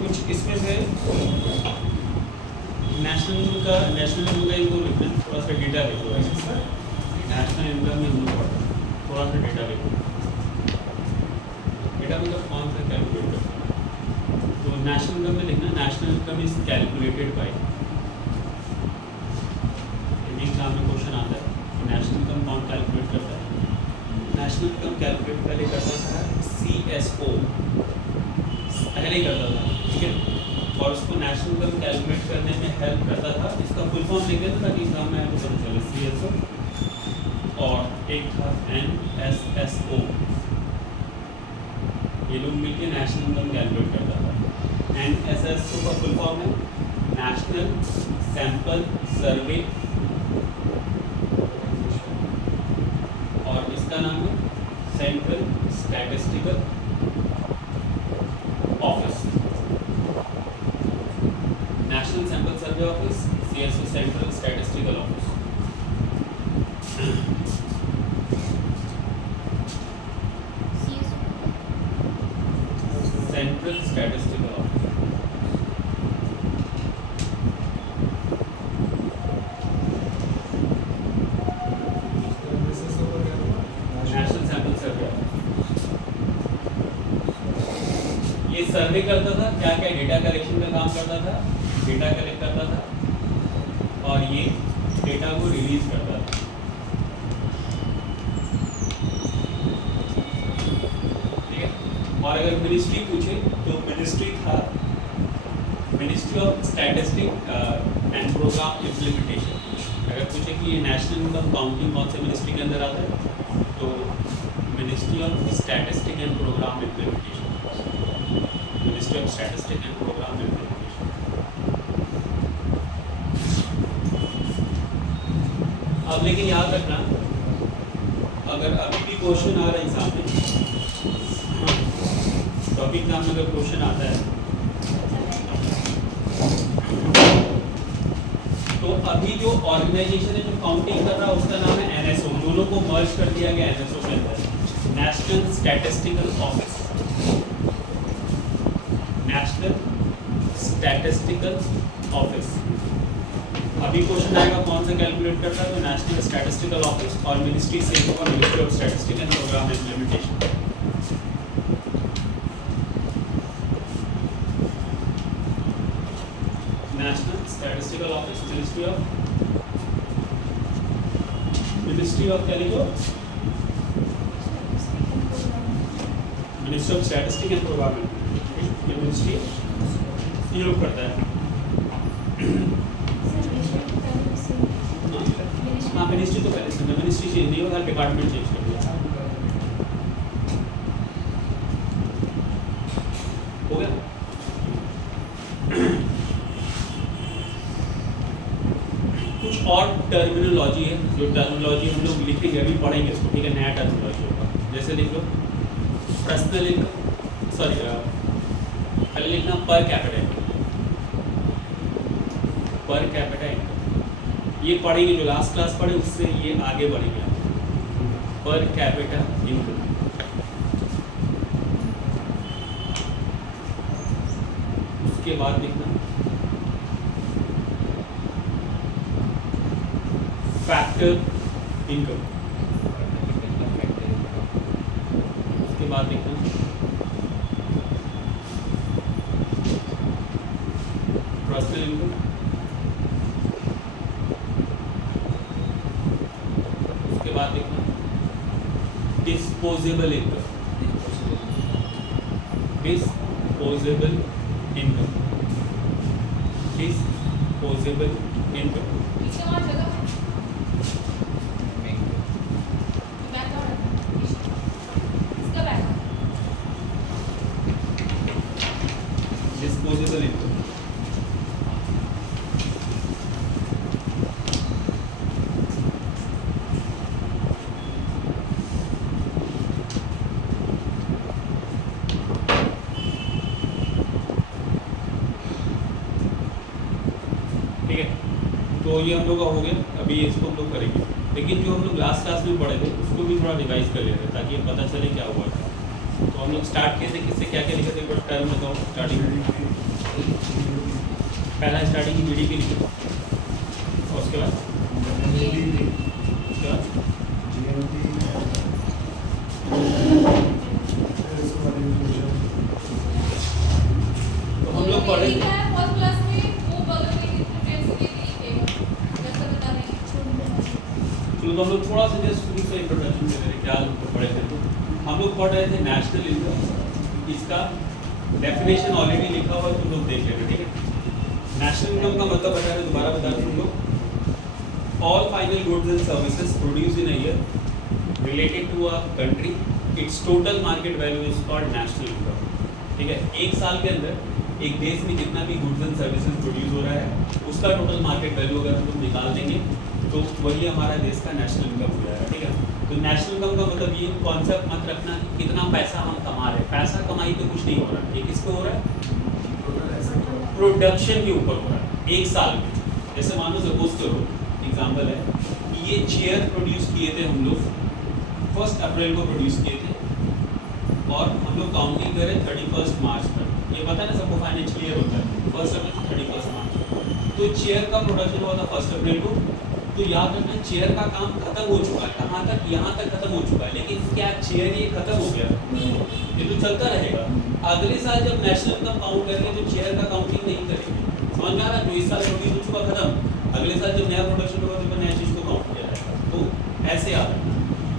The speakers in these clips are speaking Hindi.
कुछ इसमें से नेशनल इनकम का इनको लिखना है, थोड़ा सा डेटा लिखो। नेशनल इनकम में हम लोग थोड़ा सा डेटा लिखो। डेटा मतलब कौन सा कैलकुलेटर, तो नेशनल इनकम में लिखना national income is calculated by. Exam में क्वेश्चन आता है नेशनल इनकम कौन कैलकुलेट करता है। नेशनल इनकम कैलकुलेट पहले करता था CSO, पहले ही करता था, ठीक है। और उसको नेशनल इनकम कैलकुलेट करने में हेल्प करता था। इसका फुल फॉर्म लिख देता था कि एग्जाम में आपको पता चले CSO, और एक था NSSO। ये लोग मिलकर नेशनल इनकम कैलकुलेट करता था। NSSO का फुल फॉर्म है नेशनल सैंपल सर्वे, और इसका नाम है central statistical office. National sample survey office, CSO central statistical office. Central statistical office. National sample survey office ये सर्वे करता था, क्या क्या डेटा कलेक्शन का काम करता था, डेटा कलेक्ट करता था और ये डेटा को रिलीज करता था। ठीक है। और अगर मिनिस्ट्री पूछे तो मिनिस्ट्री था ministry of statistic and programme implementation. अगर पूछे कि ये नेशनल इनकम काउंटिंग कौन से मिनिस्ट्री के अंदर आता है, तो ministry of statistic and programme implementation, ministry of statistic and programme implementation. अब लेकिन याद रखना, अगर अभी भी क्वेश्चन आ रहा है एग्जाम में, तो अभी एग्जाम में अगर क्वेश्चन आता है तो अभी जो ऑर्गेनाइजेशन है जो काउंटिंग कर रहा है उसका नाम है NSO। दोनों को मर्ज कर दिया गया NSO के अंदर, national statistical office. National statistical office. अभी क्वेश्चन आएगा कौन सा कैलकुलेट करता है, तो नेशनल स्टैटिस्टिकल ऑफिस, और मिनिस्ट्री से होगा ministry of statistics and programme implementation. National statistical office, ministry of क्या लिखो, ministry of statistics and programme implementation. ये मिनिस्ट्री ये लोग करता है। हाँ, मिनिस्ट्री तो पहले से, मिनिस्ट्री चेंज नहीं होगा, डिपार्टमेंट चेंज कर दिया, हो गया। कुछ और टर्मिनोलॉजी है, जो टर्मिनोलॉजी हम लोग लिखेंगे, अभी पढ़ेंगे इसको, ठीक है। नया टर्मिनोलॉजी होगा, जैसे लिख लो पर्सनल इनकम, सॉरी पहले लिखना per capita income, per capita income. ये पढ़ेंगे, जो लास्ट क्लास पढ़े उससे ये आगे बढ़ेंगे। पर कैपिटा इनकम, उसके बाद लिखना फैक्टर इनकम, उसके बाद लिखना पर्सनल इनकम, उसके बाद लिखना disposable income, disposable income, disposable income. पीछे वहाँ जगह है बैक और इसका बैक डिस्पोजेबल इनकम। ठीक है, तो ये हम लोग का हो गया। अभी इसको हम लोग करेंगे, लेकिन जो हम लोग लास्ट क्लास में पढ़े थे उसको भी थोड़ा रिवाइज कर लेते हैं ताकि ये पता चले क्या हुआ था। तो हम लोग स्टार्ट किए थे किससे, क्या क्या लिखे थे, बट टर्म बताओ स्टार्टिंग। पहला स्टार्टिंग की जीडीपी लिखे, और उसके बाद तो हम लोग पढ़े फर्स्ट क्लास में वो बगल में फ्रेंड्स के लिए जैसा बता रहे हैं। चलो तो हम लोग थोड़ा सा जस्ट शुरू से इंट्रोडक्शन में मेरे क्या पढ़े थे। तो हम लोग पढ़ रहे थे नेशनल इनकम, इसका डेफिनेशन ऑलरेडी लिखा हुआ है, तुम लोग देख लेना। ठीक है, नेशनल इनकम का मतलब बता रहे, दोबारा बता रहे तुम लोग, all final goods and services produce in a year related to a country, its total market value is called national income. ठीक है, एक साल के अंदर एक देश में जितना भी गुड्स एंड सर्विसेज प्रोड्यूस हो रहा है उसका टोटल मार्केट वैल्यू अगर हम लोग निकाल देंगे तो वही हमारा देश का नेशनल इनकम हो जाएगा। ठीक है, तो नेशनल इनकम का मतलब ये कॉन्सेप्ट मत रखना कि कितना पैसा हम कमा रहे हैं, पैसा कमाई पे कुछ नहीं हो रहा है, ये किस पे हो रहा है, प्रोडक्शन के ऊपर हो रहा है एक साल में। जैसे मान लो सपोज करो एग्जांपल है कि ये चेयर प्रोड्यूस किए थे हम लोग 1 अप्रैल को प्रोड्यूस किए थे और हम लोग काउंटिंग करें 31 मार्च तक। ये पता है ना सबको फाइनेंशियल ईयर होता है 1 अप्रैल से 31 मार्च। तो चेयर का प्रोडक्शन हुआ था 1 अप्रैल को, तो याद रखना चेयर का काम खत्म हो चुका है, कहाँ तक, यहाँ तक खत्म हो चुका है। लेकिन क्या चेयर ये खत्म हो गया, ये तो चलता रहेगा। अगले साल जब नेशनल इनकम काउंट करेंगे तो चेयर का काउंटिंग नहीं करेंगे, समझ में आ रहा है। जो इस साल प्रोड्यूस हो चुका खत्म, अगले साल जब नया प्रोडक्शन होगा तो नया चीज़ को काउंट किया जाएगा। तो ऐसे आ रहा है,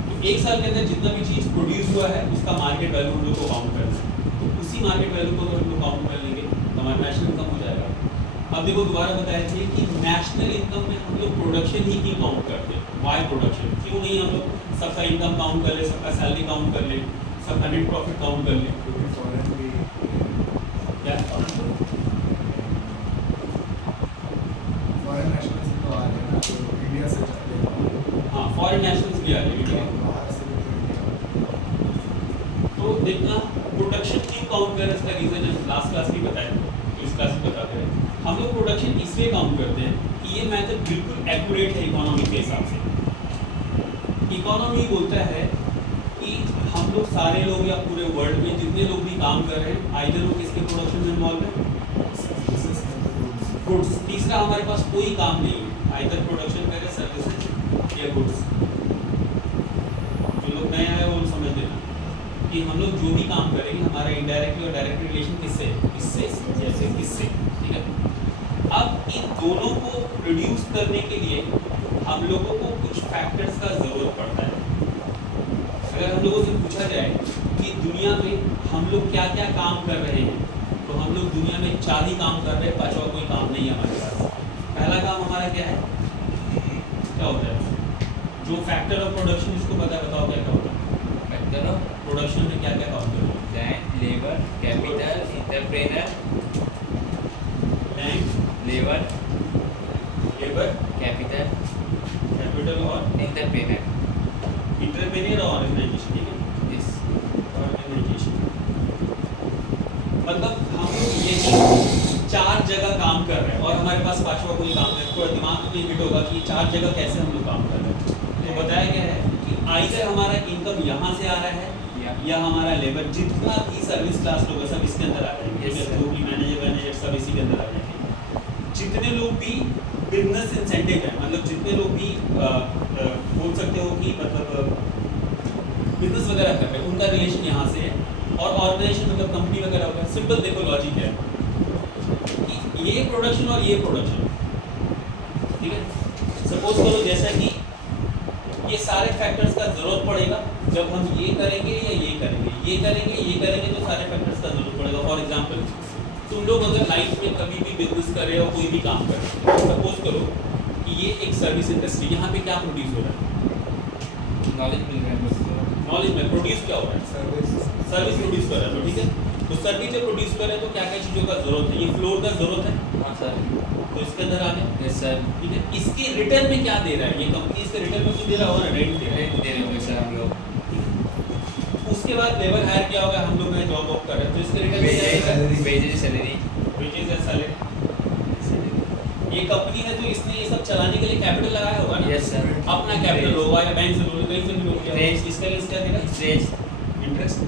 तो एक साल के अंदर जितना भी चीज़ प्रोड्यूस हुआ है उसका मार्केट वैल्यू हम लोग को काउंट करना है। तो उसी मार्केट वैल्यू को अगर हम लोग काउंट कर लेंगे तो हमारा नेशनल इनकम हो जाएगा। अब देखो दोबारा बताया थे कि नेशनल इनकम में हम लोग प्रोडक्शन ही क्यों काउंट करते हैं, वाई प्रोडक्शन, क्यों नहीं हम लोग सबका इनकम काउंट कर ले, सबका सैलरी काउंट कर ले, सबका नेट प्रॉफिट काउंट कर ले। क्या फॉरेन नेशनल्स तो आ रहे हैं ना, तो इंडिया से जाते हैं, हाँ, फॉरेन नेशनल्स भी आ रहे हैं। ठीक है, बाहर से भी तो देखना प्रोडक्शन क्यों काउंट कर रहे हैं, इसका रीजन है लास्ट क्लास में बताया, तो इस क्लास में बताते हैं। हम लोग प्रोडक्शन इसलिए काउंट करते हैं कि ये मेथड बिल्कुल एक्यूरेट है इकोनॉमी के हिसाब से। इकोनॉमी बोलता है कि हम लोग सारे लोग या पूरे वर्ल्ड में जितने लोग भी काम कर रहे हैं आइदर वो किसके प्रोडक्शन में इन्वॉल्व है, गुड्स। तीसरा हमारे पास कोई काम नहीं है, आइदर प्रोडक्शन कर रहे सर्विसेज या गुड्स। जो लोग नए आए वो समझ लेना कि हम लोग जो भी काम करेंगे हमारा इनडायरेक्टली और डायरेक्टली रिलेशन किससे, इससे जैसे किससे। ठीक है, अब इन दोनों को प्रोड्यूस करने के लिए हम लोगों को कुछ फैक्टर्स का ज़रूरत पड़ता है। अगर हम लोगों से पूछा जाए कि दुनिया में हम लोग क्या क्या काम कर रहे हैं, तो हम लोग दुनिया में 4 ही काम कर रहे हैं, 5वां कोई काम नहीं है हमारे पास। पहला काम हमारा क्या है, क्या होता है, जो फैक्टर ऑफ प्रोडक्शन, जिसको पता है बताओ क्या क्या होता है। फैक्टर ऑफ प्रोडक्शन में क्या क्या काम करते हैं, land, labour, capital, entrepreneur, land, labour, capital और इंटरप्रेनर। इंटरप्रेन्योर और ऑर्गेनाइजेशन। ठीक है, यस, ऑर्गेनाइजेशन मतलब हम लोग ये 4 जगह काम कर रहे हैं और हमारे पास 5वां कोई काम है। थोड़ा दिमाग में हिट होगा कि ये 4 जगह कैसे हम लोग काम कर रहे हैं। तो बताया गया है कि आइदर हमारा इनकम यहाँ से आ रहा है या हमारा लेबर, जितना भी सर्विस क्लास लोग हैं सब इसके अंदर आ जाएंगे। Yes, sir. जो भी मैनेजर सब इसी के अंदर आ जाएंगे। जितने लोग भी बिजनेस इंसेंटिव है, मतलब जितने लोग भी बोल सकते हो कि मतलब बिजनेस वगैरह कर रहे हैं, उनका रिलेशन यहाँ से है। और ऑर्गेनाइजेशन मतलब कंपनी वगैरह होगा। सिंपल देखो लॉजिक है कि ये प्रोडक्शन और ये प्रोडक्शन, ठीक है। सपोज करो जैसा कि ये सारे फैक्टर्स का जरूरत पड़ेगा जब हम ये करेंगे या ये करेंगे, ये करेंगे तो सारे फैक्टर्स का जरूरत पड़ेगा। फॉर एग्जांपल तुम लोग अगर लाइफ में कभी भी बिजनेस कर रहे हो, कोई भी काम कर रहे हो, सपोज करो कि ये एक सर्विस इंडस्ट्री, यहाँ पे क्या प्रोड्यूस हो रहा है? नॉलेज मिल रहा है बस। नॉलेज में प्रोड्यूस क्या हो रहा है? सर्विस प्रोड्यूस कर रहा है, ठीक है। तो सर्विस जब प्रोड्यूस कर रहे हैं तो क्या क्या चीज़ों का जरूरत है? ये फ्लोर का जरूरत है, हाँ सर। तो इसके अंदर आ गया। Yes sir. ठीक है। इसके रिटर्न में क्या दे रहा है? ये कंपनी इसके रिटर्न में कुछ दे रहा होगा ना, रेंट दे रहा है। रेंट दे रहे होंगे सर हम लोग। उसके बाद लेबर हायर किया होगा, हम लोग जॉब वॉब कर रहे हैं, तो इसके रिटर्न में क्या आएगा? Wages salary. वेजेस या सैलरी। ये कंपनी है तो इसने ये सब चलाने के लिए कैपिटल लगाया होगा ना। Yes sir. अपना कैपिटल होगा या बैंक से लोन, कहीं से भी लोन किया होगा। Interest. इसका लिए क्या देगा? इंटरेस्ट। इंटरेस्ट।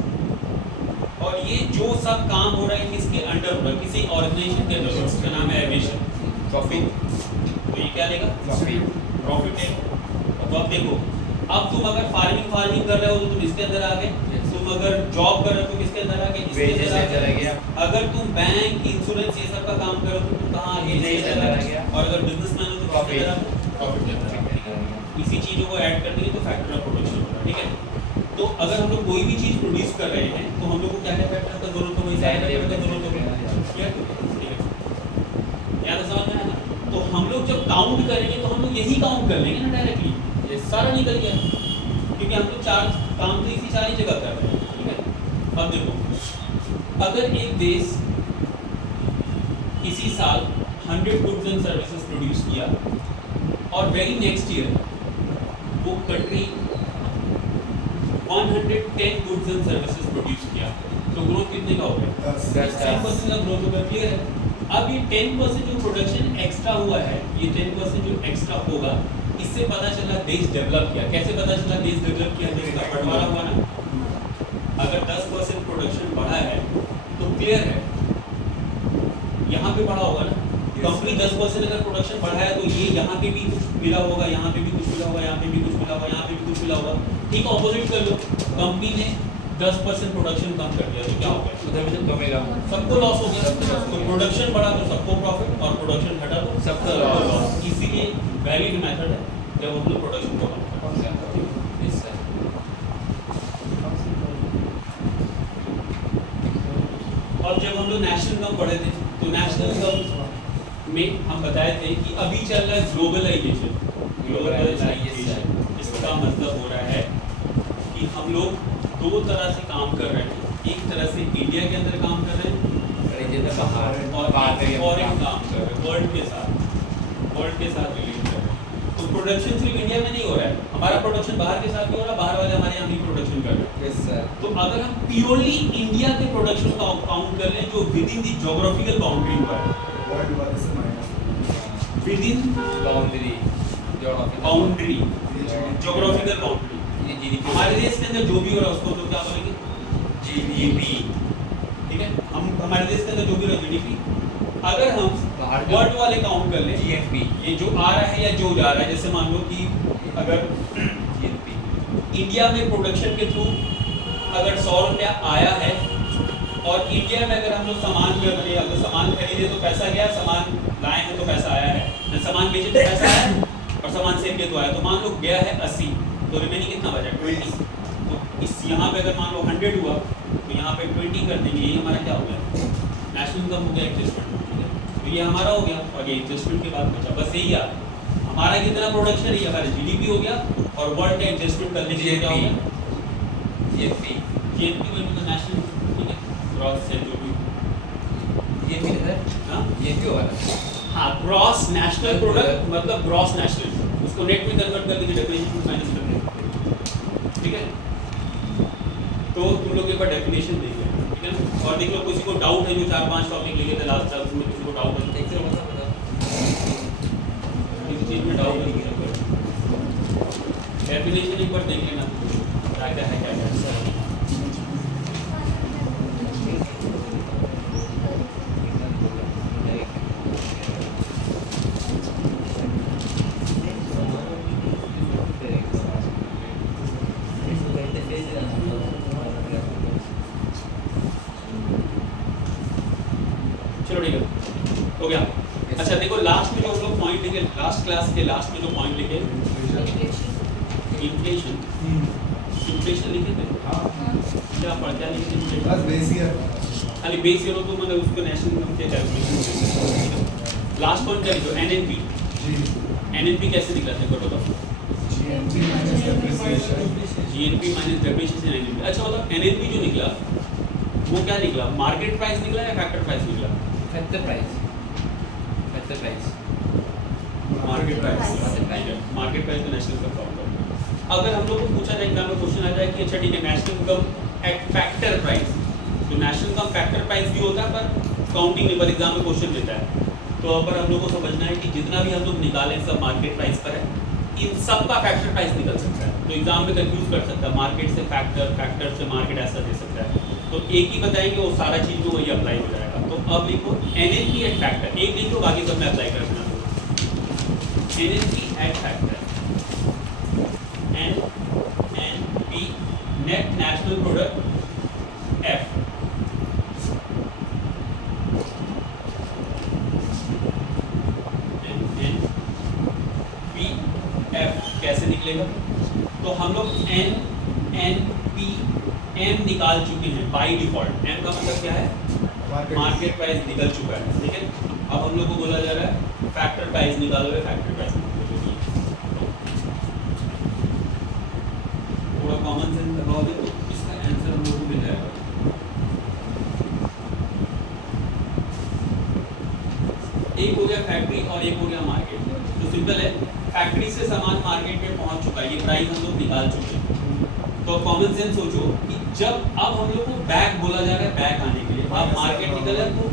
और ये जो सब काम हो रहा है किसके अंडर हो रहा है? किसी ऑर्गेनाइजेशन के अंदर, उसका नाम है एविएशन। प्रॉफिट। तो ये क्या लेगा? प्रॉफिट। प्रॉफिट लेगा। तो अब देखो, अब तुम अगर फार्मिंग कर रहे हो तो तुम इसके अंदर आ गए। Yes. तुम अगर जॉब कर रहे हो तो किसके अंदर आ गए? इसके वेजेस अंदर आ में चला गए। गया। अगर तुम बैंक, इंश्योरेंस ये सब का काम करो तो तुम कहाँ आ गए? इसके इसके अंदर अंदर आ गया। और अगर बिजनेसमैन हो तो Profit. किसके अंदर आ गए? प्रॉफिट के अंदर आ गए। इसी चीज़ों को ऐड कर देंगे तो फैक्टर ऑफ प्रोडक्शन होगा, ठीक है। तो अगर हम लोग कोई भी चीज़ प्रोड्यूस कर रहे हैं तो हम लोग को क्या क्या फैक्टर का जरूरत होगा? सारे फैक्टर का जरूरत होगा। क्लियर? ठीक है। याद है, समझ में आया ना? तो हम लोग जब काउंट करेंगे तो हम लोग यही काउंट कर लेंगे ना डायरेक्टली। ये सारा निकल गया क्योंकि हम लोग चार काम तो इसी सारी जगह कर रहे हैं, ठीक है। अब देखो, अगर एक देश किसी साल 100 गुड्स एंड सर्विसेज प्रोड्यूस किया और वेरी नेक्स्ट ईयर वो country 110 goods and services produce किया, तो ग्रोथ कितने का हो गया? 10% का ग्रोथ होगा। क्लियर है? अब ये 10% जो प्रोडक्शन एक्स्ट्रा हुआ है, ये 10% जो एक्स्ट्रा होगा, इससे पता चला देश डेवलप किया। कैसे पता चला देश डेवलप किया? देश का बंटवारा हुआ ना। अगर 10% प्रोडक्शन बढ़ा है तो क्लियर है यहाँ पे बढ़ा होगा ना। कंपनी 10% अगर प्रोडक्शन बढ़ा है तो ये यहाँ पे भी कुछ मिला होगा, यहाँ पे भी कुछ मिला होगा, यहाँ पे भी कुछ मिला होगा, यहाँ पे भी कुछ मिला होगा। ठीक, ऑपोजिट कर लो, कंपनी ने 10% प्रोडक्शन कम कर दिया तो क्या हो गया? उधर भी तो कमेगा। सबको लॉस हो गया। तो प्रोडक्शन बढ़ा तो सबको प्रॉफिट और प्रोडक्शन घटा तो सबको लॉस। इसीलिए वैलिड मेथड है जब हम लोग प्रोडक्शन को कम करते हैं। Yes sir. और जब हम लोग नेशनल इनकम पढ़े थे तो नेशनल इनकम में हम बताए थे कि अभी चल रहा है ग्लोबलाइजेशन। ग्लोबलाइजेशन इसका मतलब हो रहा है कि हम लोग दो तरह से काम कर रहे हैं। एक तरह से इंडिया के अंदर काम कर रहे हैं और फॉरेन काम कर रहे हैं, वर्ल्ड के साथ रिलेट कर रहे हैं। तो प्रोडक्शन सिर्फ इंडिया में नहीं हो रहा है, हमारा प्रोडक्शन बाहर के साथ भी हो रहा है, बाहर वाले हमारे यहाँ भी प्रोडक्शन कर रहे हैं। Yes sir. तो अगर हम प्योरली इंडिया के प्रोडक्शन का काउंट कर लें जो with in the geographical boundary हुआ है, with in boundary boundary geographical boundary, ये जीडीपी हमारे देश के अंदर जो भी हो रहा है उसको तो क्या बोलेंगे? जीडीपी। ठीक है, हम हमारे देश के अंदर जो भी हो रहा है जीडीपी। अगर हम बाहर का वर्ल्ड वाले काउंट कर लें, जीएफपी, ये जो आ रहा है या जो जा रहा है, जैसे मान लो कि अगर जीएफपी इंडिया में प्रोडक्शन के थ्रू अगर 100 रुपया आया है और इंडिया में अगर हम लोग सामान में अगर सामान खरीदे तो पैसा गया, सामान लाए हैं तो पैसा आया है, सामान बेचे तो पैसा आया और सामान सेल किया तो आया। तो मान लो गया है 80, तो रिमेनिंग कितना बचा? 20। तो इस यहाँ पे अगर मान लो 100 हुआ तो यहाँ पे 20 कर देंगे, ये हमारा क्या हो गया? नेशनल इनकम हो गया, एडजस्टमेंट। ठीक है, तो ये हमारा हो गया और ये एडजस्टमेंट के बाद बचा बस यही यार हमारा कितना प्रोडक्शन है, ये हमारा जीडीपी हो गया और वर्ल्ड का एडजस्टमेंट करने के लिए क्या हो गया? जीएफपी जीएनपी में तो नेशनल, ठीक है, ग्रॉस से जो भी जीएफपी सर। हाँ जीएफपी होगा। हाँ, ग्रॉस नेशनल प्रोडक्ट मतलब ग्रॉस नेशनल, उसको नेट में कन्वर्ट कर देंगे, डेफिनेशन में माइनस कर देंगे। ठीक है, तो तुम लोग एक बार डेफिनेशन देंगे, ठीक है ना। और देख लो किसी को डाउट है, जो 4-5 टॉपिक लिखे थे लास्ट क्लास में, किसी को डाउट है एक से मतलब किसी चीज़ में डाउट है, डेफिनेशन एक बार देख लेना क्या क्या है, क्या क्या है। हो गया। अच्छा देखो लास्ट में जो हम लोग पॉइंट लिखे, लास्ट क्लास के लास्ट में जो पॉइंट लिखे, इन्फ्लेशन इन्फ्लेशन लिखे थे, क्या पढ़ क्या लिखे थे? बस बेस ईयर खाली बेस ईयर हो तो मतलब उसको नेशनल इनकम के कैलकुलेशन। लास्ट पॉइंट क्या लिखो? एनएनपी। जी एनएनपी कैसे निकला था बताओ? GNP minus depreciation GNP minus depreciation NNP. अच्छा मतलब एनएनपी जो निकला वो क्या निकला? मार्केट प्राइस निकला या फैक्टर प्राइस निकला? Factor price, factor price, market price. Market price. Market price तो नेशनल इनकम काउंट करता है। अगर हम लोग को पूछा जाए एग्जाम में क्वेश्चन आ जाए कि अच्छा ठीक है national income eight factor price, तो नेशनल इनकम फैक्टर प्राइस भी होता है पर काउंटिंग नहीं, पर एग्जाम में क्वेश्चन देता है। तो अब पर हम लोग को समझना है कि जितना भी हम लोग निकालें सब मार्केट प्राइस पर है, इन सब का फैक्टर प्राइस निकल सकता है। तो एग्जाम में कंफ्यूज कर सकता है, मार्केट से फैक्टर, फैक्टर से मार्केट ऐसा दे सकता है। तो एक ही बताएंगे वो सारा चीज़ में वही अप्लाई हो जाएगा। तो अब लिखो एनएनपी एट फैक्टर, एक लिखो बाकी सब में अप्लाई कर देना। NNP eight factor, NNP net national product F, NNP F कैसे निकलेगा? तो हम लोग एनएनपी एम निकाल चुके हैं बाय डिफॉल्ट। एम का मतलब क्या है? मार्केट प्राइस निकल चुका है, ठीक है। अब हम लोग को बोला जा रहा है फैक्टर प्राइस निकालोगे, फैक्टर प्राइस थोड़ा कॉमन सेंस लगाओगे तो इसका आंसर हम लोग को मिल जाएगा। एक हो गया फैक्ट्री और एक हो गया मार्केट। तो सिंपल है, फैक्ट्री से सामान मार्केट में पहुंच चुका है, ये प्राइस हम लोग निकाल चुके हैं। तो कॉमन सेंस सोचो कि जब अब हम लोग को बैक बोला जा रहा है, बैक आने के लिए अब मार्केट निकल है तो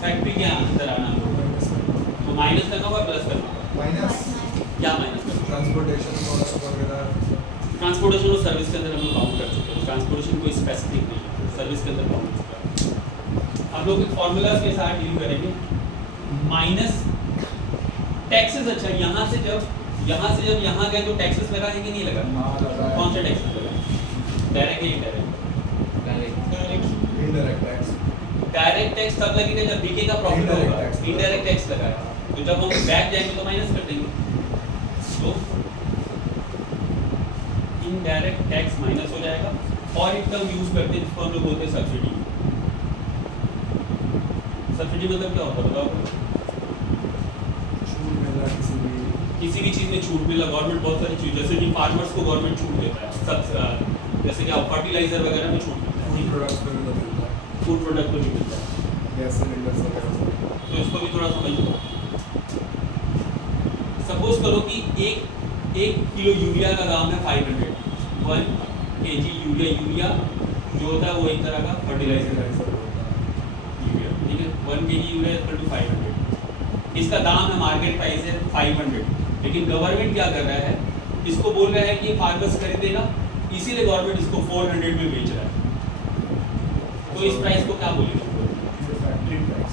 फैक्ट्री के अंदर आना होगा, तो माइनस करना होगा प्लस करना होगा। माइनस क्या माइनस करना? ट्रांसपोर्टेशन वगैरह, ट्रांसपोर्टेशन और सर्विस के अंदर हम लोग काउंट कर चुके हैं। ट्रांसपोर्टेशन कोई स्पेसिफिक नहीं है, सर्विस के अंदर काउंट चुका है। हम लोग फॉर्मूलाज के साथ डील करेंगे। Minus taxes. अच्छा यहाँ से जब यहाँ गए तो टैक्सेस लगा है कि नहीं लगा? कौन सा टैक्सेस लगा? डायरेक्ट या indirect? Indirect tax. Direct tax तब लगेगा जब बीके का प्रॉफिट Indirect होगा। tax। इनडायरेक्ट टैक्स लगा है तो जब हम बैक जाएंगे तो माइनस कर देंगे, तो इनडायरेक्ट टैक्स माइनस हो जाएगा। और एक टर्म यूज करते हैं जिसको हम लोग बोलते हैं सब्सिडी। सब्सिडी मतलब क्या होता है बताओ? छूट मिल रहा किसी भी चीज़ में छूट मिला। गवर्नमेंट बहुत सारी चीज़, जैसे कि फार्मर्स को गवर्नमेंट छूट देता है सब, जैसे कि फर्टिलाइजर वगैरह में छूट मिलता है, फूड प्रोडक्ट्स पे भी तो मिलता है, फूड प्रोडक्ट को भी मिलता है। गैस सिलेंडर्स वगैरह सब। तो इसको भी थोड़ा समझ लो। सपोज करो कि एक किलो यूरिया का दाम है 500, 1 kg यूरिया जो होता है वो एक तरह का फर्टिलाइजर है यूरिया, ठीक है। 1 kg यूरिया इक्वल टू 500, इसका दाम है मार्केट प्राइस है 500, लेकिन गवर्नमेंट क्या कर रहा है, इसको बोल रहा है कि ये फार्मर्स खरीदेगा, इसीलिए गवर्नमेंट इसको 400 में बेच रहा है। तो इस प्राइस को क्या बोलेंगे? Factory tax,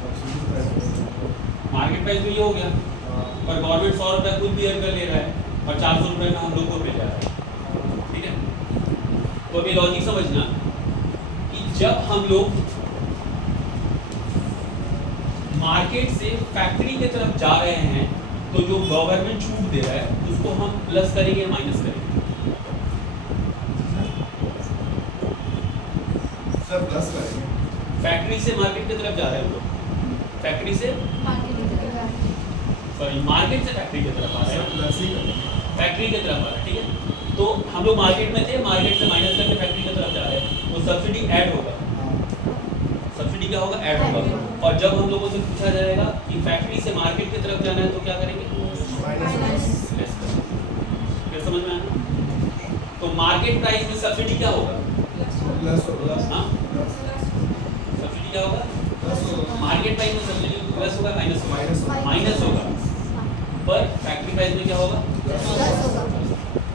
subsidy price. Market price तो ये हो गया, पर गवर्नमेंट 100 रुपये खुद बियर कर ले रहा है और 400 रुपये में हम लोग को मिल जा रहा है, ठीक है। तो अभी लॉजिक समझना कि जब हम लोग मार्केट से फैक्ट्री की तरफ जा रहे हैं तो जो गवर्नमेंट छूट दे रहा है उसको हम प्लस करेंगे माइनस करेंगे? सर प्लस करेंगे। फैक्ट्री से मार्केट की तरफ जा रहे हैं हम लोग, फैक्ट्री से सॉरी मार्केट से फैक्ट्री की तरफ आ रहे सर हैं, प्लस ही करेंगे। फैक्ट्री की तरफ आ रहे हैं, ठीक है। तो हम लोग मार्केट में थे, मार्केट से माइनस करके फैक्ट्री की तरफ जा रहे हैं, तो सब्सिडी ऐड होगा। सब्सिडी क्या होगा? ऐड होगा। और जब हम लोगों से पूछा जाएगा कि फैक्ट्री से मार्केट की तरफ जाना है तो क्या करेंगे? माइनस लेस करेंगे। फिर समझ में आया? तो मार्केट प्राइस में सब्सिडी क्या होगा? प्लस होगा। हाँ, प्लस सब्सिडी क्या होगा? होगा। मार्केट प्राइस में सब्सिडी प्लस होगा माइनस होगा? माइनस होगा। माइनस होगा। पर फैक्ट्री प्राइस में क्या होगा?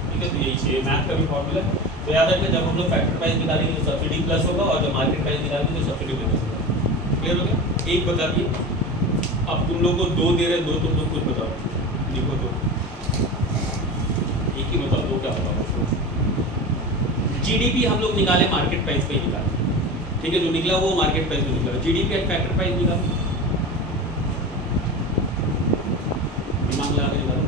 ठीक है, तो यही चाहिए मैथ का भी फॉर्मूला। तो याद रखिए जब हम लोग फैक्टर प्राइस निकालेंगे तो सब्सिडी प्लस होगा और जब मार्केट प्राइस निकालेंगे तो सब्सिडी माइनस होगा। क्लियर हो गया? एक बता दिए, अब तुम लोग को 2 दे रहे, 2 तुम लोग खुद बताओ। देखो तो एक ही बताओ, 2 क्या बताओ? जीडीपी हम लोग निकाले मार्केट प्राइस पे ही निकाले, ठीक है, जो निकला वो मार्केट प्राइस में निकला। जीडीपी एट फैक्टर प्राइस निकालो, दिमाग लगा के निकालो।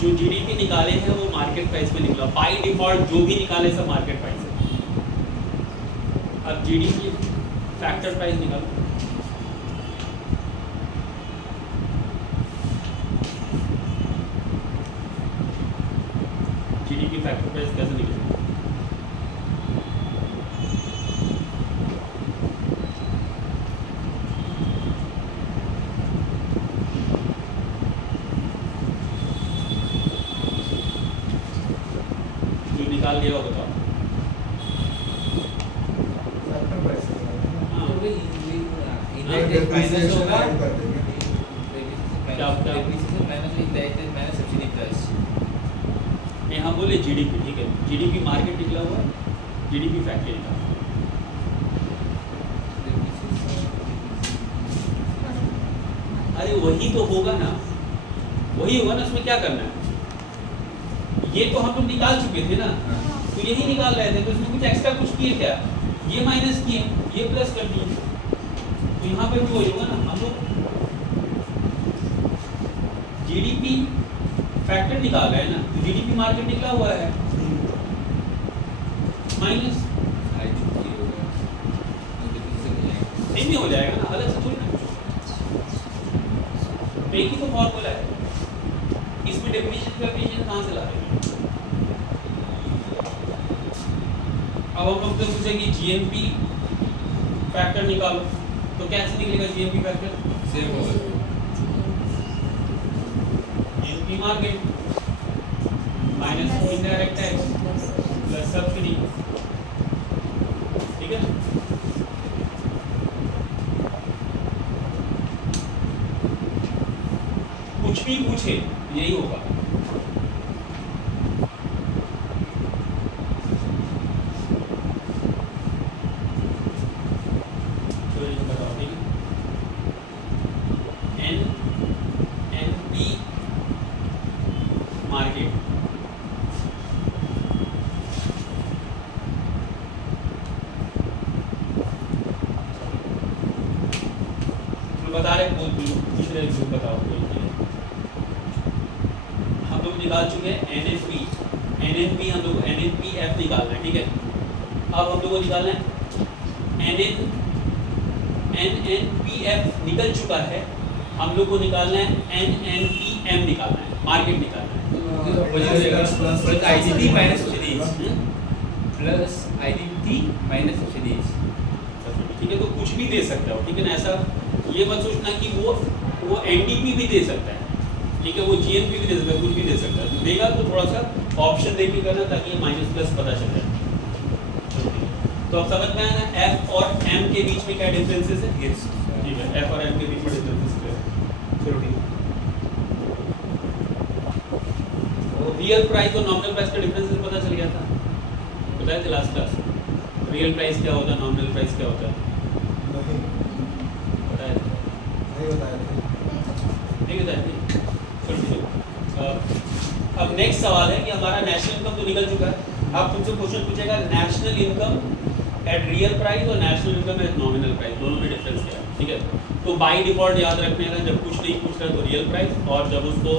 जो जीडीपी निकाले हैं वो मार्केट प्राइस में निकला, बाय डिफॉल्ट जो भी निकाले सब मार्केट प्राइस है। अब जीडीपी फैक्टर प्राइस निकालो, जीडीपी फैक्टर प्राइस कैसे निकलेगा? जो निकाल लिया हो बताओ। फैक्टर प्राइस है। हाँ, इंडायरेक्ट माइनस Depreciation होगा, add कर देंगे। Depreciation minus indirect minus subsidy price. यहाँ बोले जीडीपी, ठीक है, जीडीपी मार्केट निकला हुआ है, जीडीपी फैक्टर निकला। अरे वही तो होगा ना, वही होगा ना, उसमें क्या करना है? ये तो हम लोग निकाल चुके थे ना, तो यही निकाल रहे थे, तो इसमें कुछ एक्स्ट्रा कुछ किए क्या? ये माइनस किए, ये प्लस कर दिए, तो यहाँ पे भी वही होगा ना। हम लोग जीडीपी फैक्टर निकाल रहे हैं ना, तो जीडीपी मार्केट निकला हुआ है माइनस, सेम ही हो जाएगा ना, अलग से थोड़ी ना। एक ही तो फॉर्मूला है, इसमें डेफिनेशन कहाँ से ला रहे हैं? अब हम लोग तो पूछेंगे जीएमपी फैक्टर निकालो, तो कैसे निकलेगा जीएमपी फैक्टर? सेम होगा। GMP market minus indirect tax plus subsidy, ठीक है। कुछ भी पूछे यही होगा। चलो ये बताओ, ठीक है। एनपी मार्केट तो बता रहे पूछ रहे ग्रुप बताओ कोई चीज़। हम लोग निकाल चुके हैं एनएनपी, एनएनपी हम लोग एनएनपीएफ निकाल रहे हैं, ठीक है। अब हम लोग को निकालना है एनएनपीएफ निकल चुका है, हम लोग को निकालना है एनएनपीएम निकालना है, मार्केट निकालना है। Plus IDT minus subsidies, plus IDT minus subsidies. ठीक है, तो कुछ भी दे सकते हो, ठीक है ना। ऐसा ये मत सोचना कि वो एनडीपी भी दे सकता है, ठीक है, वो जीएनपी भी दे सकता है, कुछ भी दे सकता है। तो देगा तो थोड़ा सा ऑप्शन देख के करना, ताकि ये माइनस प्लस पता चल जाए। तो अब समझ में आया ना एफ और एम के बीच में क्या डिफरेंसेस है? यस ठीक है, एफ और एम के बीच में डिफरेंसेस क्या है? चलो ठीक है। रियल प्राइस और नॉमिनल प्राइस का डिफरेंसेस पता चल गया था, बताया थे लास्ट क्लास। रियल प्राइस क्या होता है, नॉमिनल प्राइस क्या होता है, नहीं बताया था? नहीं बताया था। नहीं बताया थे? चलो ठीक है। अब नेक्स्ट सवाल है कि हमारा नेशनल इनकम तो निकल चुका है। अब तुमसे क्वेश्चन पूछेगा national income at real price और national income at nominal price, दोनों में डिफरेंस क्या है, ठीक है। तो बाय डिफॉल्ट याद रखने का, जब कुछ नहीं पूछ रहा तो रियल प्राइस, और जब उसको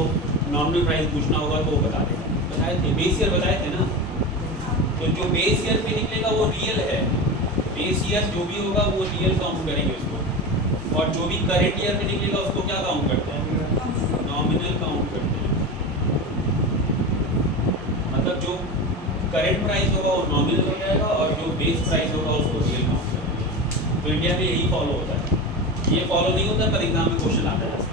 नॉमिनल प्राइस पूछना होगा तो वो बता देगा। बताए थे, बेस ईयर बताए थे ना। तो जो बेस ईयर पे निकलेगा वो रियल है, बेस ईयर जो भी होगा वो रियल काउंट करेंगे उसको, और जो भी करेंट ईयर पे निकलेगा उसको क्या काउंट करते हैं, नॉमिनल काउंट करते हैं। मतलब जो करेंट प्राइस होगा वो नॉमिनल हो जाएगा, और जो बेस प्राइस होगा उसको रियल काउंट करेंगे। तो इंडिया में यही फॉलो होता है, ये फॉलो नहीं होता पर एग्जाम में क्वेश्चन आता है ऐसा।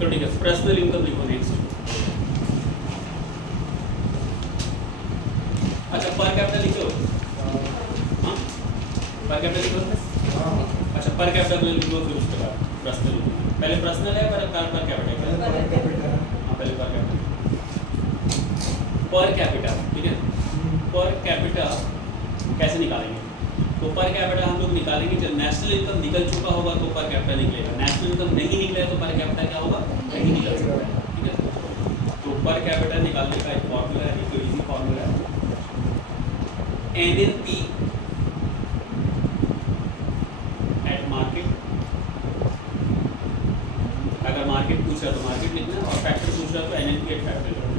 तो ठीक है, पर्सनल इनकम लिखो नेक्स्ट। अच्छा, पर कैपिटल लिखो। हाँ, पर कैपिटा लिखो। हाँ अच्छा पर कैपिटा लिखो फिर उसके बाद पर्सनल लिखो। पहले पर्सनल है पर कैपिटा है। पर कैपिटा हाँ पहले पर कैपिटा ठीक है। पर कैपिटा कैसे निकालेंगे? तो पर कैपिटा हम लोग निकालेंगे जब नेशनल इनकम निकल चुका होगा तो पर कैपिटा निकलेगा। नेशनल इनकम नहीं निकला है तो पर कैपिटा क्या होगा? नहीं निकल सकता है ठीक है। तो पर कैपिटा निकालने का एक फॉर्मूला है, एक इजी फॉर्मूला है NNP एट मार्केट। अगर मार्केट पूछ रहा है तो मार्केट लिखना है और फैक्टर पूछ रहा है तो NNP एट फैक्टर लिखना है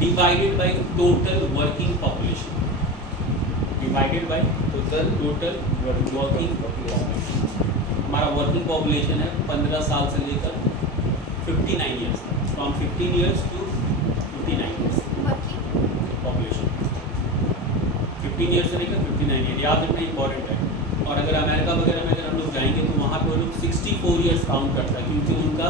divided by total working population. Divided by total working population. हमारा वर्किंग पॉपुलेशन है 15 साल से लेकर 59 ईयर्स तक, from 15 years to 59 years population. 15 years से लेकर 59 ईयर याद रखना इंपॉर्टेंट है। और अगर अमेरिका वगैरह में अगर हम लोग जाएंगे तो वहाँ पे वो लोग 64 ईयर्स काउंट करता है क्योंकि उनका